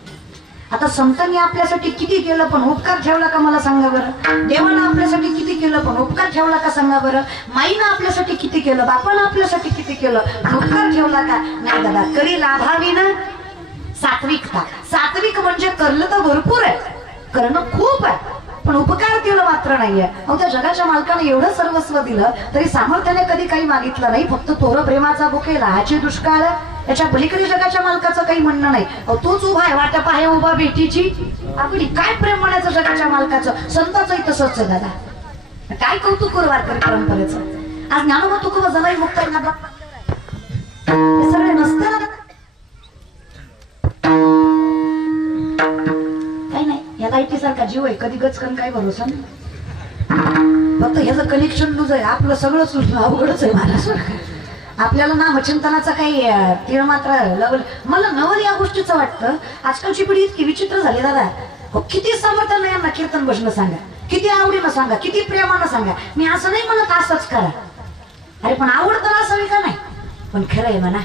आता संतांनी आपल्यासाठी किती केलं पण उपकार ठेवला का मला सांगा बरं? देवानं आपल्यासाठी किती केलं पण उपकार ठेवला का सांगा बरं? माईनं आपल्यासाठी किती केलं, बापानं आपल्यासाठी किती केलं, उपकार ठेवला का? नाही दादा. करी लाभावी ना सात्विकता. सात्विक म्हणजे करणं तर भरपूर आहे, करणं खूप आहे, पण उपकार केलं मात्र नाहीये. अहो त्या जगाच्या मालकाने एवढं सर्वस्व दिलं तरी सामर्थ्याने कधी काही मागितलं नाही. फक्त तोर प्रेमाचा बुके लाहाची दुष्काळ, याच्या पलीकडे जगाच्या मालकाचं काही म्हणणं नाही. अहो तोच उभा आहे, वाटप आहे उभा बेटीची. आपली काय प्रेम म्हणायचं जगाच्या मालकाचं? संतांचंही तसंच आहे दादा. काय कौतुक करू वारकरी परंपरेचं. आज ज्ञानोबा तुकोबा जमाई मुक्त हे सगळे नसते ना. काही नाही, या लाईटी सारखा जीव आहे, कधी गचकन काय भरोसा नाही. फक्त ह्याचं कनेक्शन लूज आहे, आपलं सगळंच अवघडच आहे महाराज. आपल्याला नामचिंतनाचा काही तीळ मात्र लवल. मला नवल या गोष्टीचं वाटतं आजकालची पिढी इतकी विचित्र झाली दादा. किती सामर्थ्य नाही यांना कीर्तन भजन सांगा, किती आवडीनं सांगा, किती प्रेमानं सांगा. मी असं नाही म्हणत असंच करा, अरे पण आवड तर असावी का नाही? पण खरं आहे म्हणा,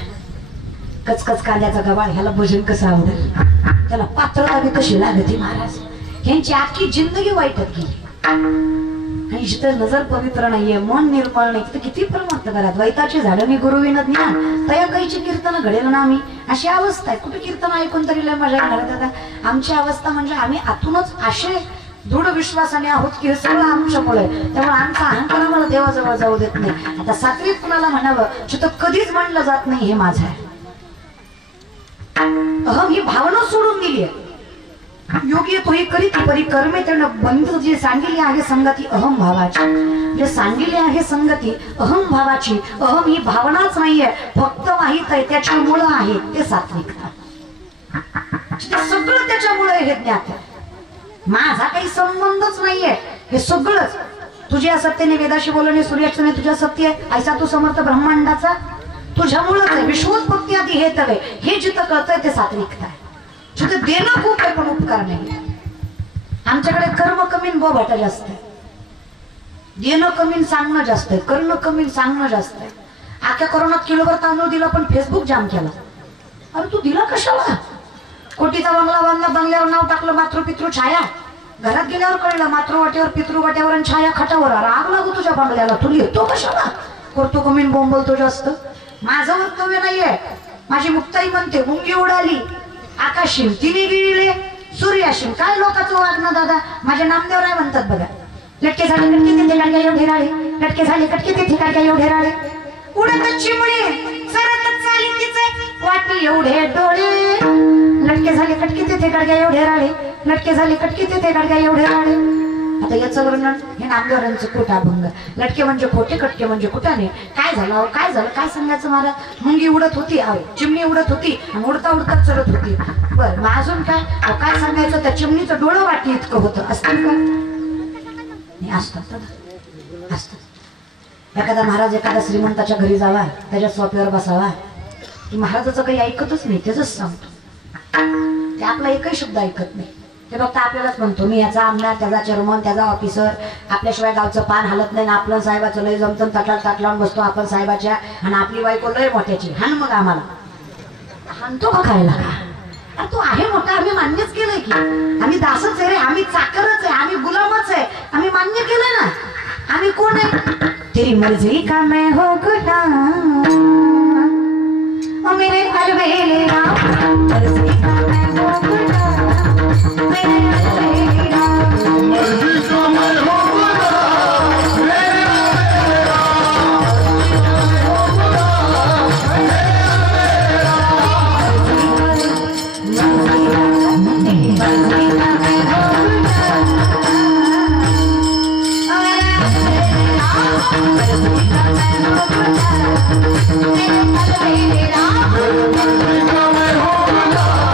कचकच कांद्याचा गबाळ ह्याला भजन कसं आवडेल? त्याला पात्रता बी कशी लागते महाराज. यांची आखी जिंदगी वाईटत गेली. आणि जिथं नजर पवित्र नाहीये, मन निर्मळ नाही, तिथे किती प्रमाण घरात वैताची झाडं मी गुरुविन ज्ञान तया काहीची कीर्तन घडेल ना आम्ही. अशी अवस्था आहे. कुठे कीर्तन ऐकून तरी लय मजा येणार दादा. आमची अवस्था म्हणजे आम्ही आतूनच असे दृढ विश्वासाने आहोत की हे सगळं आमच्यामुळे. त्यामुळे आमचा अहंकार आम्हाला देवाजवळ जाऊ देत नाही. आता सात्विक कुणाला म्हणावं जिथं कधीच म्हणलं जात नाही हे माझं आहे. अहम ही भावना सोडून दिली आहे. योगी तोही करीत परी कर्मे त्यानं बंध जे सांगितले आहे संगती अहम भावाची. जे सांगितले आहे संगती अहम भावाची. अहम ही भावनाच नाहीये, फक्त माहित आहे त्याच्यामुळं आहे ते सात्विकता. ते सगळं त्याच्यामुळे हे ज्ञात आहे. माझा काही संबंधच नाहीये. हे सगळंच तुझ्या सत्तेने वेदाशी बोलणे सूर्याचे तुझ्या सत्य आहे. ऐसा तू समर्थ ब्रह्मांडाचा तुझ्यामुळंच आहे. विश्वोत्पत्ती आधी हे तवे हे जिथं कळतंय ते सात्विकता आहे. जिथं देणं खूप आहे पण उपकार नाही. आमच्याकडे कर्म कमी बोभाटा जास्त आहे. देणं कमी सांगणं जास्त आहे, करणं कमी सांगणं जास्त आहे. आख्या कोरोनात किलोभर तांदूळ दिला पण फेसबुक जाम केला. अरे तू दिला कशाला? कोटीचा बंगला बांधला, बंगल्यावर नाव टाकलं मातृपितृ छाया. घरात गेल्यावर कळलं मातृवाट्यावर पितृवाट्यावर आणि छाया खाटावर. आग लागू तुझ्या बंगल्याला, तू लिहितो कशाला? करतो कमी बोंबलतो जास्त. माझं वक्तव्य नाहीये. माझी मुक्ताई म्हणते मुंगी उडाली आकाशीन तिने गिळले सूर्याशीन. काय लोकांचं वागणं दादा. माझ्या नामदेव राय म्हणतात बघा, लटके झाले कटके तिथे काढल्या एवढे राळे, लटके झाले कटके तिथे काढल्या एवढे राळे, उडत चिमणी सरत चाली तिचे वाटी एवढे डोळे, लटके झाले कटके तिथे काढल्या एवढे राळे, लटके झाले कटके तिथे काढल्या एवढे राळे. आता याचं वर्णन हे नामदेवरांचं खोटाभंग. लटके म्हणजे खोटे, कटके म्हणजे कुठाने. काय झालं काय झालं काय सांगायचं महाराज? मुंगी उडत होती, चिमणी उडत होती आणि उडता उडता चढत होती. बर मग अजून काय काय सांगायचं? त्या चिमणीचं डोळं वाटी इतकं होतं. असतील का? नाही असतात असतात. एखादा महाराज एखादा श्रीमंताच्या घरी जावा, त्याच्या सोफ्यावर बसावा, महाराजाचं काही ऐकतच नाही, त्याच सांगतो. ते आपला एकही शब्द ऐकत नाही. ते फक्त आपल्यालाच म्हणतो मी याचा आमदार, त्याचा चेअरमन, त्याचा ऑफिसर. आपल्याशिवाय गावचं पान हलत नाही ना. आपलं साहेबाचं लय जमतं ताटलावून बसतो आपण साहेबाच्या. आणि आपली बायको लय मोठ्याची हान. मग आम्हाला हानतो का खायला का? तो आहे मोठा, आम्ही मान्यच केलंय की आम्ही दासच आहे रे, आम्ही चाकरच आहे, आम्ही गुलामच आहे. आम्ही मान्य केलंय ना. आम्ही कोण आहे? तेरी मर्जी का मैं हो गुलाम मेरे अलवेले राम, मर्जी का मैं हो गुलाम मेरे अलवेले राम, मर्जी का मैं हो गुलाम मेरे अलवेले राम, मर्जी का मैं हो गुलाम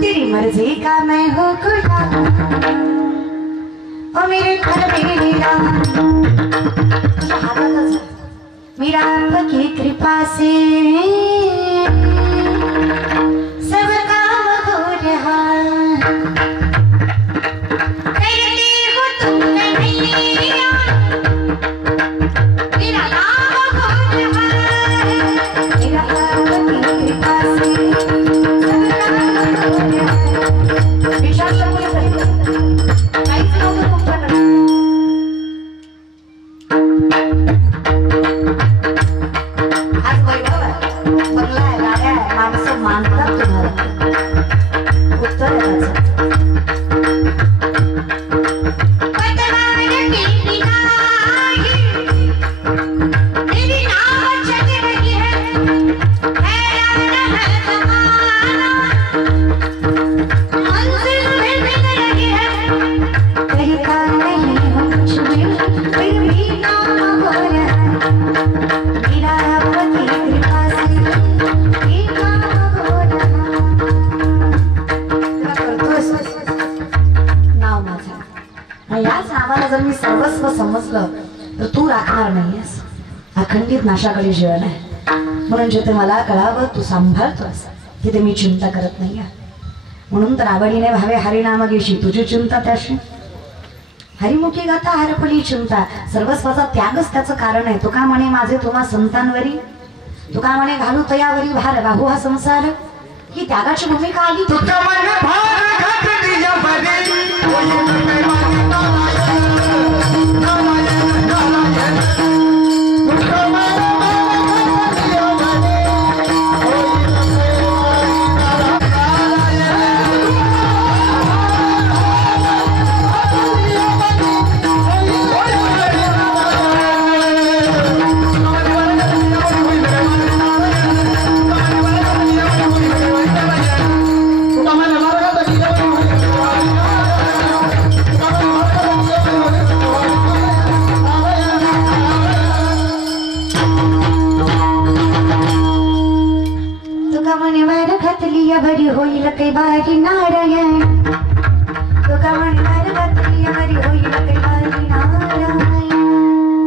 तेरी मर्जी का मैं हो खुदा ओ मेरे घर मेरा मेरा आपकी कृपा से सब काम हो रहा करती हो तुम कन्हैया मेरा काम हो रहा है मेरा आपकी कृपा से जर मी सर्वस्व समजलं तर तू राखणार नाहीयेस अखंडित नाशाकडे जीवन आहे म्हणून जिथे मला कळावं तू सांभाळतोस तिथे मी चिंता करत नाहीये म्हणून तर आवडीने भावे हरिनाम घेशी तुझी चिंता त्याशी हरिमुखी गाता हरपली चिंता सर्वस्वाचा त्यागच त्याचं कारण आहे तुका म्हणे माझे तुम्हा संतांवरी तुका म्हणे घालू तयावरी भार राहू हा संसार ही त्यागाची भूमिका आली तुका म्हणे भार घातली या बरी भरी होईल काही बारी नारायण तुका म्हणे बारी भरी होईल काही बारी नारायण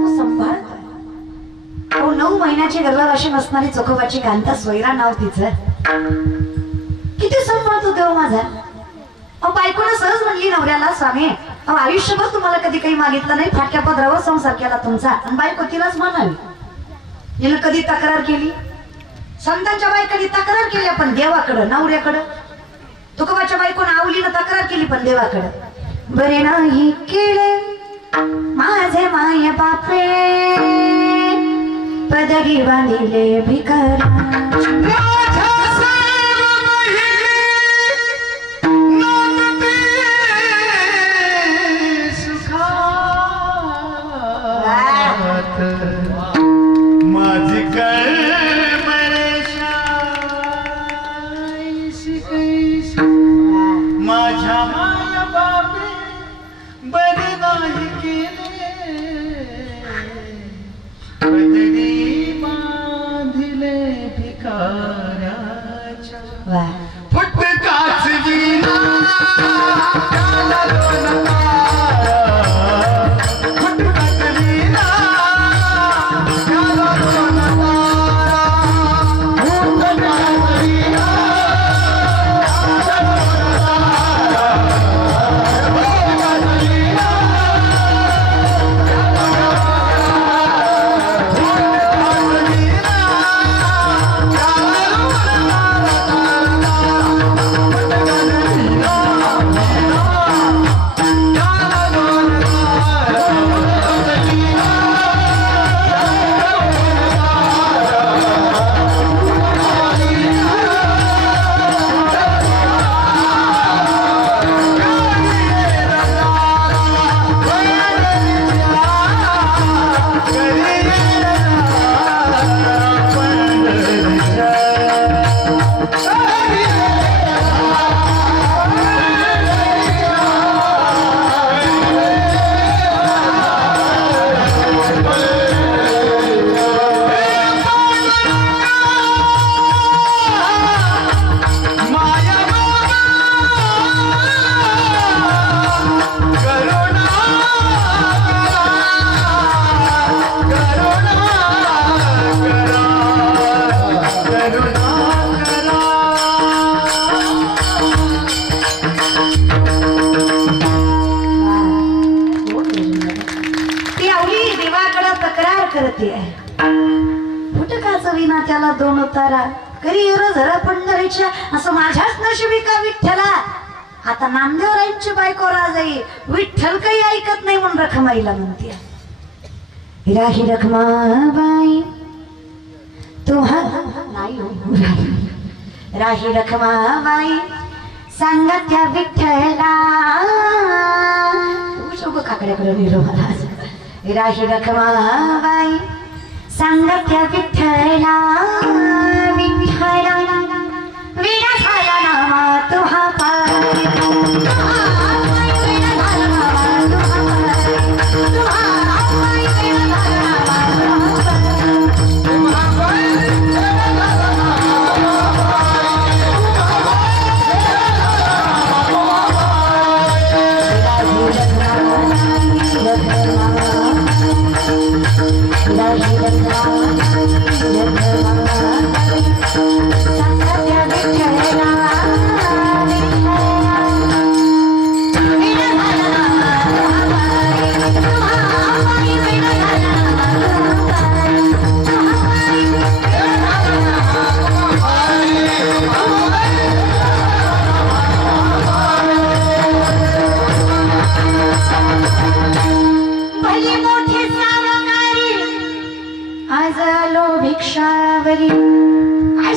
तो सांभाळतोय 9 महिन्याची गर्भावाशी नसणारी चोखोबाची कांता सोयरा नाव तिचं किती सांभाळतो देव माझा बायकोनं सहज म्हणली नवऱ्याला स्वामी आयुष्यभर तुम्हाला कधी काही मागितलं नाही फाटक्या पदरावर संसार केला तुमचा आणि बायको तिलाच म्हणावी हिनं कधी तक्रार केली संतांच्या बायकडे तक्रार केली पण देवाकडं नवऱ्याकडं तुकोबाच्या बायकोनं आवलीनं तक्रार केली पण देवाकडं बरे नाही केले माझे माय बापे पदरी बांधिले भिकारा माझी माझ्या माया बाबे बरे नाही केले पदरी बांधिले भिकार करते फुटकाचं विना त्याला दोन तारा करी झरा पंढरीच्या असं माझ्याच नशिबी का विठ्ठला. आता नामदेवरायांची बायको राजाई विठ्ठल काही ऐकत नाही म्हणून रखमाईला म्हणते राही रखमाबाई तुम्हा नाही राही रखमाबाई सांगा त्या विठ्ठला काकड्याकडे निरोप राही रखमाबाई सांगा त्या विठ्ठला विठ्ठला विना झाला नामा तुहा काय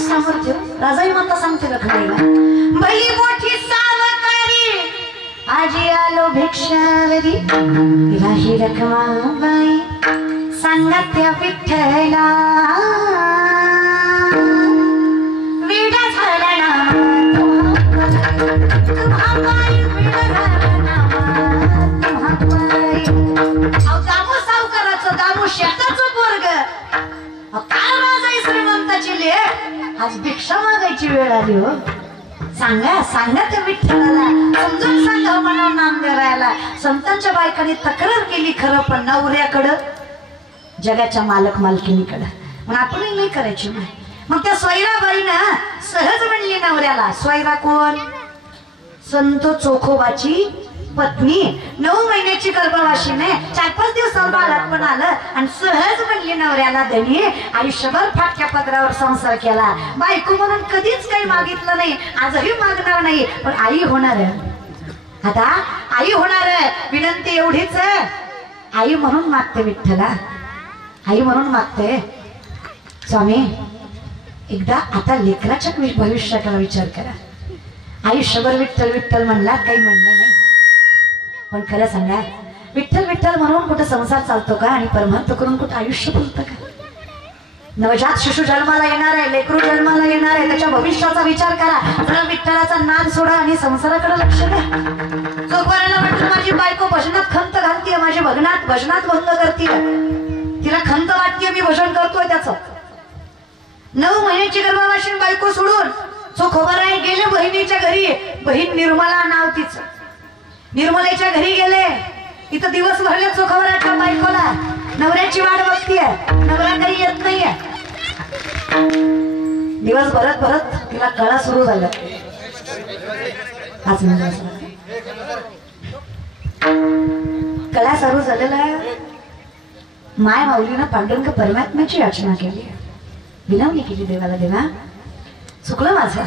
सामर्थ्य राजाई माता सांगते रखमाईला भली मोठी सावकारी आजी आलो भिक्षावरी राही रखमाबाई सांगा त्या विठ्ठला विडा झाला नामा तुम्हा पायी विडा झाला नामा तुम्हा पायी अहो दामू सावकाराचं दामू शेताचं पोरग काय राजाई श्रीमंताची लेक आज भिक्षा मागायची वेळ आली हो. सांगा सांगा त्या विठ्ठलाला समजून सांगा म्हणा नामदेवरायाला. संतांच्या बायकांनी तक्रार केली खरं पण नवऱ्याकडं जगाच्या मालक मालकिनीकडं पण आपणही नाही करायची नाही. मग त्या स्वैराबाईनं सहज म्हणली नवऱ्याला स्वैरा कोण संत चोखोबाची पत्नी 9 महिन्याची गर्भवाशीने 4-5 दिवसावर बाळात पण आलं आणि सहज म्हणली नवऱ्याला धनी आयुष्यभर फाटक्या पदरावर संसार केला बायको म्हणून कधीच काही मागितलं नाही आजही मागणार नाही पण आई होणार आता आई होणार विनंती एवढीच आई म्हणून मागते विठ्ठला आई म्हणून मागते स्वामी एकदा आता लेकराच्या भविष्याकडे विचार करा आयुष्यभर विठ्ठल विठ्ठल म्हणला काही म्हणलं नाही पण खरं सांगा विठ्ठल विठ्ठल म्हणून कुठं संसार चालतो का आणि परमार्थ करून कुठं आयुष्य फुलतं का. नवजात शिशु जन्माला येणार आहे लेकरू जन्माला येणार आहे त्याच्या भविष्याचा विचार करा जरा विठ्ठलाचा नाद सोडा आणि संसाराकडे लक्ष द्या. जोपर्यंत म्हटलं माझी बायको भजनात खंत घालतीये माझी भजनात भंग करतीये तिला खंत वाटतीये मी भजन करतोय त्याचं 9 महिन्याची गर्भवाशी बायको सोडून चोखोबाराय गेले बहिणीच्या घरी बहीण निर्मला नाव तिचं निर्मलेच्या घरी गेले इथं दिवस भरले चोखोबाराच्या बायकोला नवऱ्याची वाट बघतीये नवरा काही येत नाहीये दिवस भरत तिला कळा सुरू झाला 5 मिनिट कळा सुरू झालेला माय माऊलीनं पांडुरंग परमात्म्याची याचना केली विनवणी केली देवाला देवा चुकलं माझं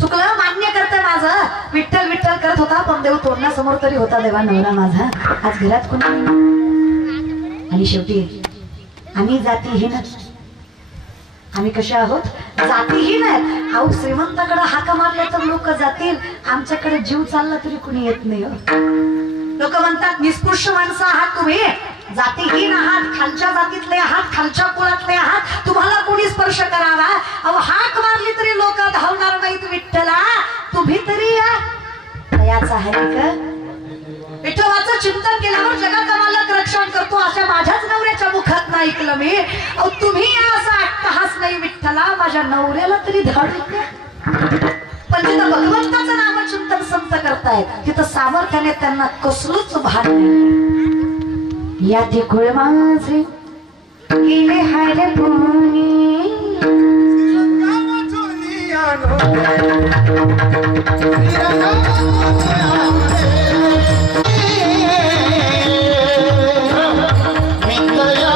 चुकलं मान्य करते माझं विठ्ठल विठ्ठल करत होता पण देव तोडण्यासमोर तरी होता देवा नवरा माझा आज घरात कोणी आणि शेवटी आम्ही जातीहीन आम्ही कशा आहोत जातीहीन आहेत अहो श्रीमंताकडे हाका मारल्या तर लोक जातील आमच्याकडे जीव चालला तरी कुणी येत नाही लोक म्हणतात निस्पृश्य माणसं आहात तुम्ही जातीहीन आहात खालच्या जातीतले आहात खालच्या कुळातले आहात तुम्हाला कोणी स्पर्श करावा अहो हाक मारली तरी लोक धावणार नाहीत विठ्ठला तुम्ही तरी या दयाचा आहे का विठ्ठलाचं चिंतन केल्यावर जगाचा मालक रक्षण करतो अशा माझ्याच नवऱ्याच्या मुखात ऐकलं मी अहो तुम्ही या असा अट्टहास नाही विठ्ठला माझ्या नवऱ्याला तरी धाड पण जिथं भगवंताचं नामचिंतन संत करतायत तिथं सामर्थ्याने त्यांना कसलंच भान नाही या ते कुळ माझे गेले हायले पुणे मित्रया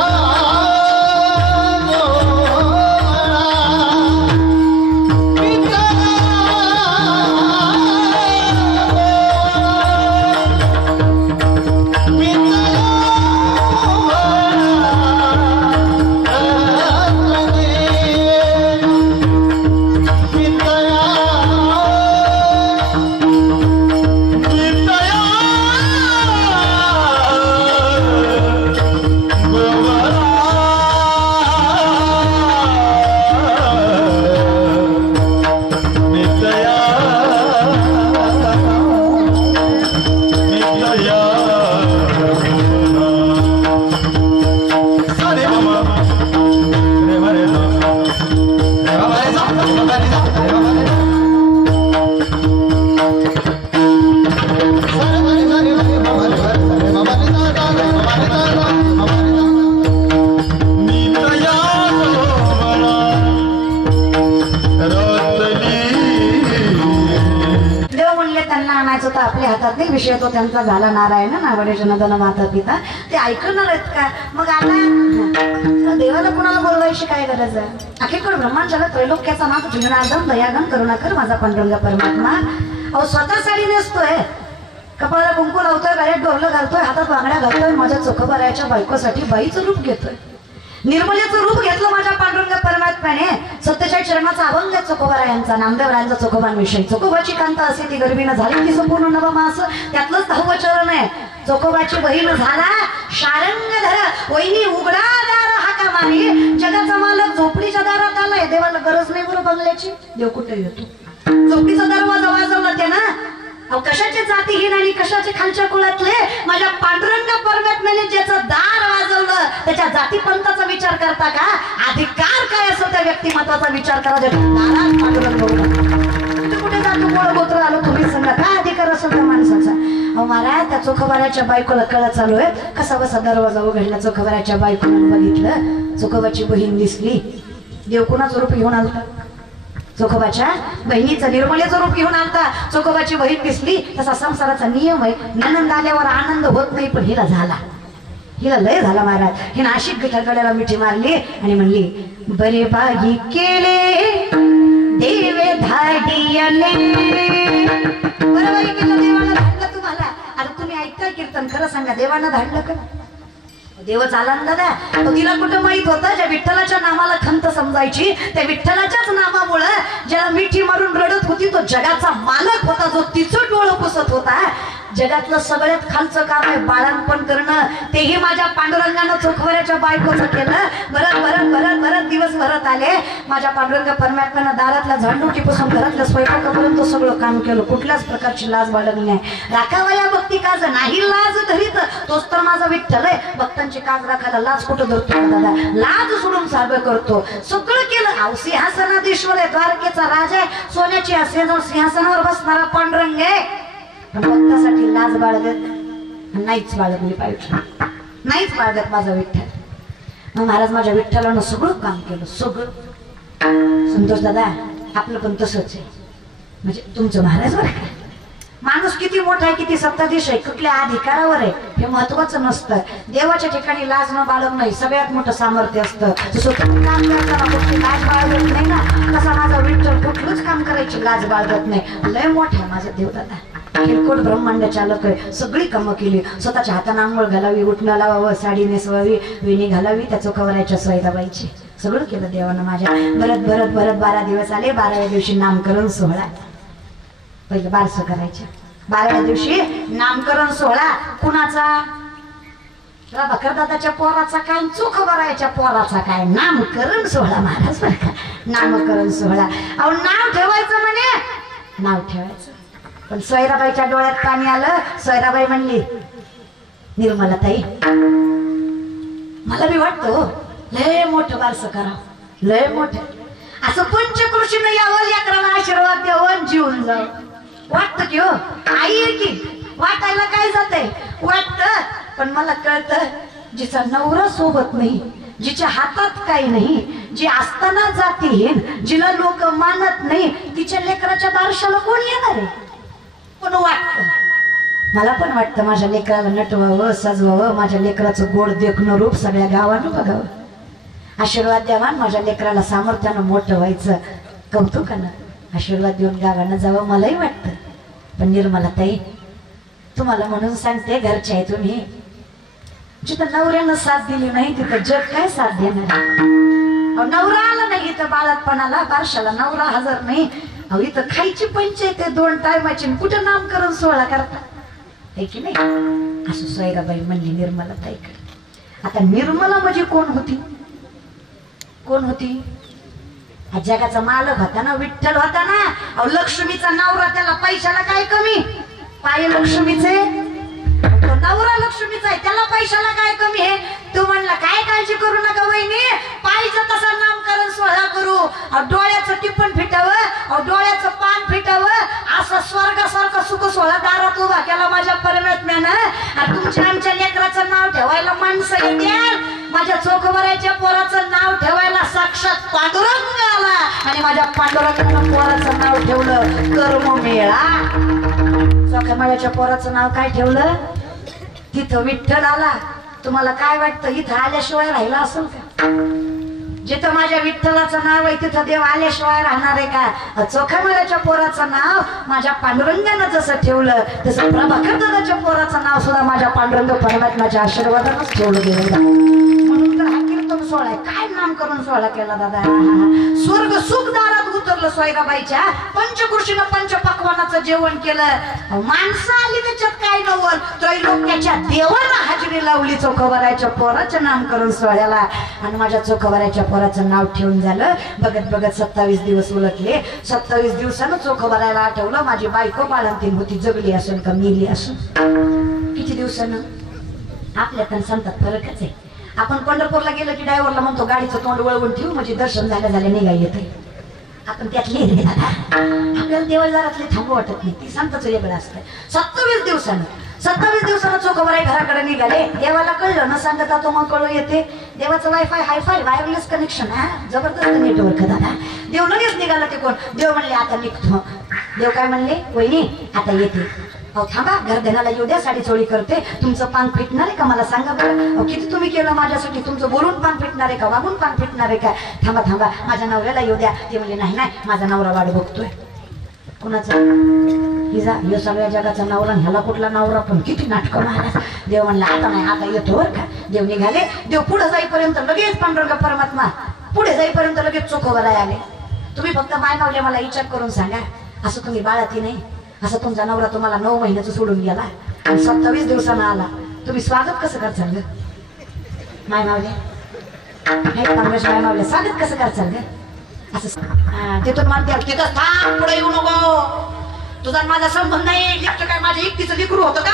या सारे मामा रे मारे रे बाबा रे जा रे बाबा रे जा रे बाबा रे सारे मारे सारे मारे बाबा रे बाबा रे जा रे बाबा रे जा बाबा रे जा नींद या देव म्हणले त्यांना आणायचं तर आपल्या हातात नाही, विषय तो त्यांचा झाला नारायण नावडे जनार्दन माता पिता, ते ऐकणार आहेत का? मग आता देवाला कुणाला बोलवायची काय गरज आहे? अखेरकडे ब्रह्मांडाला त्रैलोक्याचा नाथ जनार्दन दयागन करुणाकर माझा पांडुरंग परमात्मा अहो स्वतः साडी नेसतोय, कपाळाला कुंकू लावतोय, गळ्यात डोरलं घालतोय, हातात बांगड्या घालतोय, माझ्या चोखोबाराच्या बायकोसाठी बाईचं रूप घेतोय, निर्मलेचं रूप घेतलं माझ्या पांडुरंग परमात्म्याने. 47 चरणाचा अभंग आहे चोखोबारायांचा, नामदेवरायांचा चोखोबांविषयी. चोखोबाची कांता असे ती गर्भीनं झाली ती संपूर्ण नवमास, त्यातलंच 10वं चरण आहे. चोखोबाची बहीण झाला शारंगधर वहिनी उघडा दार हाका मारी, जगाचा मालक झोपडीच्या दारात आलाय, देवाला गरज नाही बरं बंगल्याची, देव कुठे येतो? झोपडीचा दरवाजा वाजवला त्यानं. अहो कशाचे जातीहीन आणि कशाचे खालच्या कुळातले माझ्या पांडुरंग परमात्म्याने ज्याचं दार वाजवलं त्याच्या जातीपंथाचा विचार करता का? अधिकार काय असो त्या व्यक्तिमत्वाचा विचार करा. दारात पांडुरंग बघू कुठे जातो गोळ गोत्र आलो तुम्ही सांगा काय अधिकार असो त्या माणसाचा? अहो महाराज त्या चोखोबाराच्या बायकोला कळत चालू आहे, कसा बसा दरवाजा उघडला, चोखोबाराच्या बायकोनं बघितलं, चोखोबाची बहीण दिसली. देव कुणाचं रूप घेऊन आलता? चोखोबाच्या बहिणीचं निर्मलेचं रूप घेऊन आलता. चोखोबाची बहीण दिसली. तसा संसाराचा नियम आहे, ननंद आल्यावर आनंद होत नाही, पण हिला झाला, हिला लय झाला महाराज. ही नाशिक विठ्ठलगडाला मिठी मारली आणि म्हणली बरे बागी केले देवे धाडियले. बरं बाई केलं, देवाला धाडलं तुम्हाला. आता तुम्ही ऐकताय कीर्तन, खरं सांगा देवानं धाडलं का? देवच आला ना दादा. तो तिला कुठं माहित होतं ज्या विठ्ठलाच्या नामाला खंत समजायची, त्या विठ्ठलाच्याच नामामुळं ज्याला मिठी मारून रडत होती तो जगाचा मालक होता, जो तिचं डोळं पुसत होता. जगातलं सगळ्यात खालचं काम आहे बाळंतपण करणं, तेही माझ्या पांडुरंगानं चोखोबाराच्या बायकोचं केलं. भरत भरत भरत भरत दिवस भरत आले. माझ्या पांडुरंग परमात्म्यानं दारातल्या झाडणुटी पासून घरातल्या स्वयंपाकापर्यंत सगळं काम केलं. कुठल्याच प्रकारची लाज बाळगली नाही. राखावया भक्ती काज नाही लाज धरीत, तोच तर माझा विठ्ठल आहे. भक्तांची काज राखायला लाज कुठं धरतो दादा? लाज सोडून सारखं करतो, सगळं केलं. अहो सिंहासनाधीश्वर आहे, द्वारकेचा राज आहे, सोन्याची सिंहासनावर बसणारा पांडुरंग आहे. भक्तासाठी लाज बाळगत नाहीच बाळगली पाहिजे, नाहीच बाळगत माझा विठ्ठल. मग महाराज माझ्या विठ्ठलानं सगळं काम केलं, सगळं. संतोष दादा आपलं पण तसंच आहे, म्हणजे तुमचं महाराज बरं का. माणूस किती मोठा आहे, किती सत्ताधीश आहे, कुठल्या अधिकारावर आहे हे महत्वाचं नसतं. देवाच्या ठिकाणी लाज न बाळगणं हे सगळ्यात मोठं सामर्थ्य असतं. जसं तुम्ही काम करताना कुठली लाज बाळगत नाही ना, तसा माझा विठ्ठल कुठलंच काम करायची लाज बाळगत नाही. लय मोठा आहे माझा देवदादा, किरकोळ ब्रह्मांड चालक आहे. सगळी कामं केली, स्वतःच्या हाताने आंघोळ घालावी, उठणं लावावं, साडी नेसवावी, वेणी घालावी, त्या चोखोबाराच्या सोयराबाईची सगळं केलं देवानं माझ्या. भरत भरत भरत 12 दिवस आले. 12व्या दिवशी नामकरण सोहळा. पहिले बारसं करायचं, 12व्या दिवशी नामकरण सोहळा. कुणाचा? बकरदादाच्या पोराचा काय, चोखोबाराच्या पोराचा काय? नामकरण सोहळा महाराज बरं का, नामकरण सोहळा. अहो नाव ठेवायचं म्हणे, नाव ठेवायचं. पण सोयराबाईच्या डोळ्यात पाणी आलं. सोयराबाई म्हणली निर्मलाताई मला बी वाटतो लय मोठं बारसं करावं, लय मोठं असं पंचकृषीनं यावं, लेकराला आशीर्वाद द्यावं, जीवन जावं. वाटतं की हो आई आहे की, वाटायला काय जातंय वाटतं. पण मला कळतं जिचा नवरा सोबत नाही, जिच्या हातात काही नाही, जी असताना जातीहीन, जिला लोक मानत नाही, तिच्या लेकराच्या बारशाला कोण येणार आहे? पण वाटतं, मला पण वाटतं माझ्या लेकराला नटवावं, सजवावं, माझ्या लेकराचं गोड देखणं रूप सगळ्या गावानं बघावं, आशीर्वाद द्यावा, माझ्या लेकराला सामर्थ्यानं मोठं व्हायचं, कौतुकानं आशीर्वाद देऊन गावानं जावं मलाही वाटतं. पण निर्मलाताई तुम्हाला म्हणून सांगते, घरचे आहे तुम्ही, जिथं नवऱ्यानं साथ दिली नाही तिथं जग काय साथ देणार? नवरा आला नाही इथं बाळातपणाला, बारशाला नवरा हजर नाही. अहो इथं खायची पंचायत आहे 2 टायमाची, कुठं नामकरण सोहळा करता आहे की नाही? असं सोयराबाई म्हणली निर्मलाताईकडे. आता निर्मला म्हणजे कोण होती? कोण होती? जगाचा मालक होता ना, विठ्ठल होता ना. अहो लक्ष्मीचा नवरा, त्याला पैशाला काय कमी? पाय लक्ष्मीचे पैशाला काय कमी आहे? तू म्हणला काय काळजी करू नका वहिनी, पाहिजे तसा नामकरण सोहळा करू, डोळ्याचं टिप्पण फिटावं, डोळ्याचं पान फिटावं, असं स्वर्गासारखं सुख सोहळा दारात उभा केला माझ्या परमात्म्यानं. तुमच्या आमच्या लेकराचं नाव ठेवायला माणसं येतील, माझ्या चोखवराच्या पोराचं नाव ठेवायला साक्षात पांडुरंग आला आणि माझ्या पांडुरंगानं पोराचं नाव ठेवलं कर्ममेळा. चोखमाळ्याच्या पोराचं नाव काय ठेवलं? तिथं विठ्ठल आला. तुम्हाला काय वाटतं इथं आल्याशिवाय राहिला असेल का? जिथं माझ्या विठ्ठलाचं नाव आहे तिथं देव आल्याशिवाय राहणार आहे का? चोखामाळ्याच्या पोराचं नाव माझ्या पांडुरंगानं जसं ठेवलं तसं प्रभाकर दादाच्या पोराचं नाव सुद्धा माझ्या पांडुरंग परमात्म्याच्या आशीर्वादानंच ठेवलं गेलं. म्हणून तर हा कीर्तन सोहळा आहे. काय नामकरण सोहळा केला दादा? स्वर्ग सुख दारात उतरलं. सोयराबाईच्या पंचकृषीनं पंचपक्वानाचं जेवण केलं. माणसं आली त्याच्यात काय नवल, त्रैलोक्याच्या देवाला हाजरी लावली चोखवराच्या पोराच्या नामकरण सोहळ्याला. आणि माझ्या चोखवराच्या पोराचं नाव ठेवून झालं. बघत बघत 27 दिवस उलटले. 27 दिवसानं चोखवरायला आठवलं माझी बायको बाळंतीण होती. जगली असेल का मेली असेल? किती दिवसानं? आपल्यात आणि संतात फरकच आहे. आपण पंढरपूरला गेलो की ड्रायव्हरला म्हणतो गाडीचं तोंड वळवून ठेवू म्हणजे दर्शन झाल्या निघाय येते. आपण त्यातले आपल्याला देवळदारातले थांबू वाटत नाही. ती संतच वेगळं असतं. 27 दिवसानं चोखवराय घराकडे निघाले. देवाला कळलं न सांगता तो मग कळू येते. देवाचं वायफाय हायफाय वायरलेस कनेक्शन हा जबरदस्त नेटवर्क दादा. देव लगेच निघाला. ते कोण? देव म्हणले आता निघतो. देव काय म्हणले? वहिनी आता येते. अहो थांबा, घरधनाला येऊ द्या, साडी चोळी करते. तुमचं पान फिटणार आहे का मला सांगा बरं. अहो किती तुम्ही केलं माझ्यासाठी. तुमचं बोलून पान फिटणार आहे का, वागून पान फिटणार आहे का? थांबा थांबा, माझ्या नवऱ्याला येऊ द्या. ते म्हणले नाही नाही, माझा नवरा वाट बघतोय. कुणाचा? हिजा. हे सगळ्या जगाचा नवरा, ह्याला कुठला नवरा? पण किती नाटकं महाराज. देव म्हणला आता नाही, आता येतो बरं का. देव निघाले. देव पुढे जाईपर्यंत लगेच पांडुरंग परमात्मा पुढे जाईपर्यंत लगेच चोखवराय आले. तुम्ही फक्त माय मावल्या मला विचार करून सांगा, असं तुम्ही बाळाती नाही, असं तुमचा नवरा तुम्हाला 9 महिन्याचं सोडून गेला आणि 27 दिवसानं आला. तुम्ही स्वागत कसं करचाल ग माय मावले? माय मावले स्वागत कसं करचाल ग? असं तिथून म्हणते तिथं थांब, पुढे येऊ नको. तुझा माझा संबंध नाही. लेकरं काय माझ्या एकटीचं लेकरू होतं का?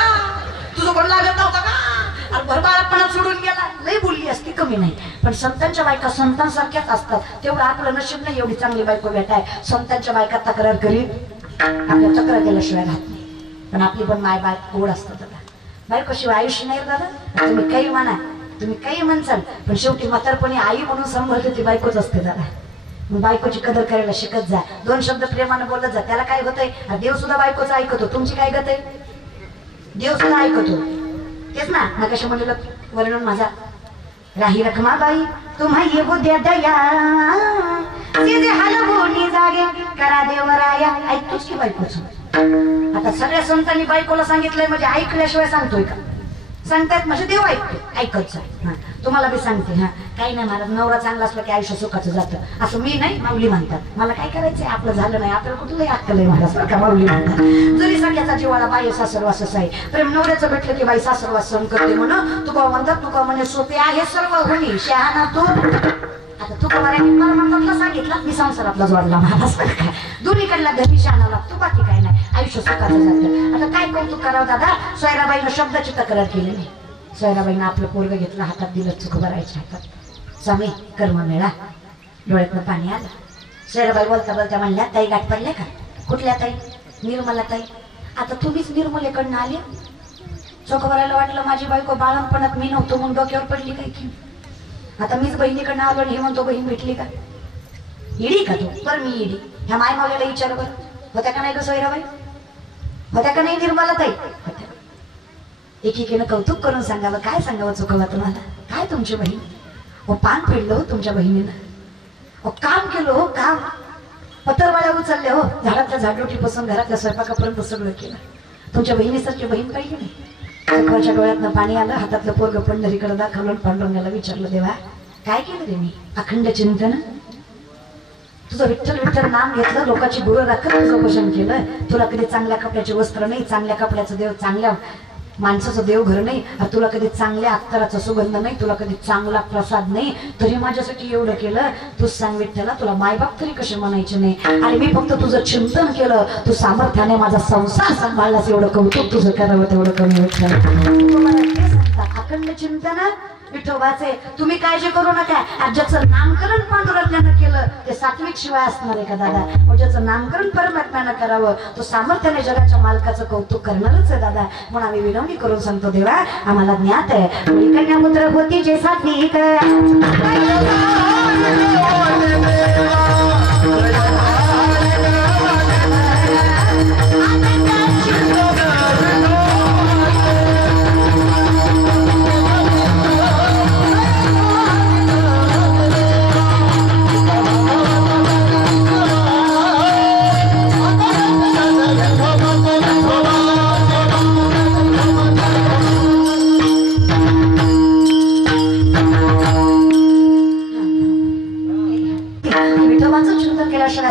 तुझं कोण लागत नव्हतं का? अरे भरबाळपणात सोडून गेला. लई बोलली असती, कमी नाही. पण संतांच्या बायका संतांसारख्याच असतात. तेवढं आपलं नशीब नाही एवढी चांगली बायको भेटाय. संतांच्या बायका तक्रार करीत आपल्या तक्रार केल्याशिवाय राहत नाही. पण आपली पण माय बाय गोड असतात दादा. बायकोशिवाय आयुष्य नाही दादा. तुम्ही काही म्हणा, तुम्ही काही म्हणसाल, पण शेवटी म्हातारपणी आई म्हणून सांभाळते ती बायकोच असते दादा. मग बायकोची कदर करायला शिकत जा. 2 शब्द प्रेमानं बोलत जा. त्याला काय होतंय? देव सुद्धा बायकोचं ऐकतो. तुमची काय गत आहे? देव सुद्धा ऐकतो. तेच ना नकाशा म्हणलेलं वर्णन माझा. राही रखमाबाई तुम्हा येऊ द्या दया, सीधे हलवून जागे करा देवराया. ऐकतोच की बायकोच. आता सगळ्या संतांनी बायकोला सांगितलंय म्हणजे ऐकल्याशिवाय सांगतोय का? सांगतायत म्हणजे देव ऐकतो. ऐकत जा. तुम्हाला बी सांगते हा, काही नाही महाराज, नवरा चांगला असला की आयुष्य सुखाचं जातं. असं मी नाही, माऊली म्हणतात. मला काय करायचंय, आपलं झालं नाही, आपल्याला कुठलंही अक्कल आहे महाराज का माऊली म्हणतात. जरी सगळ्याचा जीवाला बाई सासरवास आहे. प्रेम नवऱ्याचं भेटलं की बाई सासरवास सहन करते म्हणून तुका म्हणतात. तुका म्हणे सोपे आहे सर्व होणी शहाणा तू. आता तुका मला म्हणतात सांगितलं मी संसारातला जोडला महाराज. दोन्हीकडला घरी शहाणा लागतो, बाकी काय नाही, आयुष्य सुखाचं जातं. आता काय कौतुक करावं दादा. सोयराबाईनं शब्दाची तक्रार केली नाही. सोयराबाईनं आपलं पोरगं घेतलं, हातात दिलं चोखवरायच्या हातात. स्वामी कर्ममेळा. डोळ्यातनं पाणी आलं. सोयराबाई बोलता बोलता म्हणल्या ताई गाठ पडल्या का? कुठल्या ताई? निर्मला ताई. आता तुम्हीच निर्मलेकडनं आले. चोखवरायला वाटलं माझी बायको बाळणपणात मी नव्हतो म्हणून डोक्यावर पडली काय की. आता मीच बहिणीकडनं आलो आणि हे म्हणतो बहीण भेटली का? इडी का तू? तर मी इडी. ह्या माय मावल्याला विचार बरं, होत्या का नाही ग सोयराबाई? होत्या का नाही निर्मला ताई? होत्या. एकीकडनं कौतुक करून सांगावं. काय सांगावं चुकवा तुम्हाला? काय तुमची बहीण? हो पान फेडलो तुमच्या बहिणीनं. हो काम केलं, हो काम. पत्रवाळ्या उचलले, हो झाडातल्या झाडलोटीपासून घरातल्या स्वयंपाकापर्यंत सगळं केलं. तुमच्या बहिणीसारखी बहीण पाहिजे नाही. चक्राच्या डोळ्यातनं पाणी आलं. हातातलं पोरगं पंढरीकडे दाखवलं. पांडुरंगाला विचारलं देवा काय केलं रे मी? अखंड चिंतन. तुझं विठ्ठल विठ्ठल नाम घेतलं, लोकांची गुरु राखत तुझं भजन केलं. तुला कधी चांगल्या कपड्याचे वस्त्र नाही, चांगल्या कपड्याचं देव, चांगल्या माणसाचं देव घर नाही, तुला कधी चांगल्या अत्तराचा सुगंध नाही, तुला कधी चांगला प्रसाद नाही, तरी माझ्यासाठी एवढं केलं. तू सांग विठ्ठला तुला मायबाप तरी कसे म्हणायचे नाही? आणि मी फक्त तुझं चिंतन केलं, तू सामर्थ्याने माझा संसार सांभाळलास. एवढं कौतुक तुझं करावं तेवढं कमी विठ्ठल. अखंड चिंतन विठोबाचे. तुम्ही काळजी करू नका. आज ज्याचं नामकरण पांडुरंगानं केलं ते सात्विक शिवाय असणार आहे का दादा? ज्याचं नामकरण परमात्म्यानं करावं तो सामर्थ्याने जगाच्या मालकाचं कौतुक करणारच आहे दादा. म्हणून आम्ही विनवणी करून सांगतो देवा आम्हाला ज्ञात आहे. कन्यापुत्र होती जे सात्विक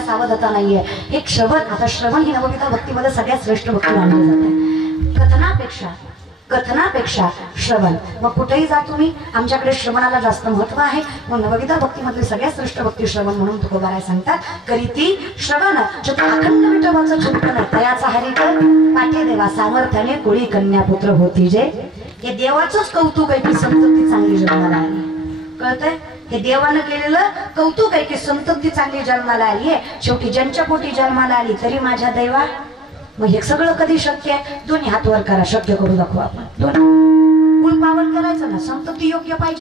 सावधता नाहीये. एक श्रवण. आता श्रवण ही नवविधा भक्तीमध्ये सगळ्यात श्रेष्ठ भक्ती मानली जाते. कथनापेक्षा श्रवण. मग कुठेही जा तुम्ही आमच्याकडे श्रवणाला जास्त महत्व आहे. मग नवविधा भक्तीमधली सगळ्यात श्रेष्ठ भक्ती श्रवण म्हणून तुकोबाराय सांगतात. करीती श्रवण अखंड विठोबाचं चिंतन तयाचा हरिक पाठे देवा सामर्थ्याने कोळी कन्यापुत्र होती जे. हे देवाचंच कौतुक आहे की संतती चांगली जन्माला आली. कळतंय? हे देवानं केलेलं कौतुक आहे की संतती चांगली जन्माला आली आहे. शेवटी ज्यांच्या पोटी जन्माला आली तरी माझ्या दैवा. मग हे सगळं कधी शक्य आहे? दोन्ही हात वर करा. शक्य करू दाखवू आपण. दोन्ही कुल पावन करायचं ना. संतती योग्य पाहिजे.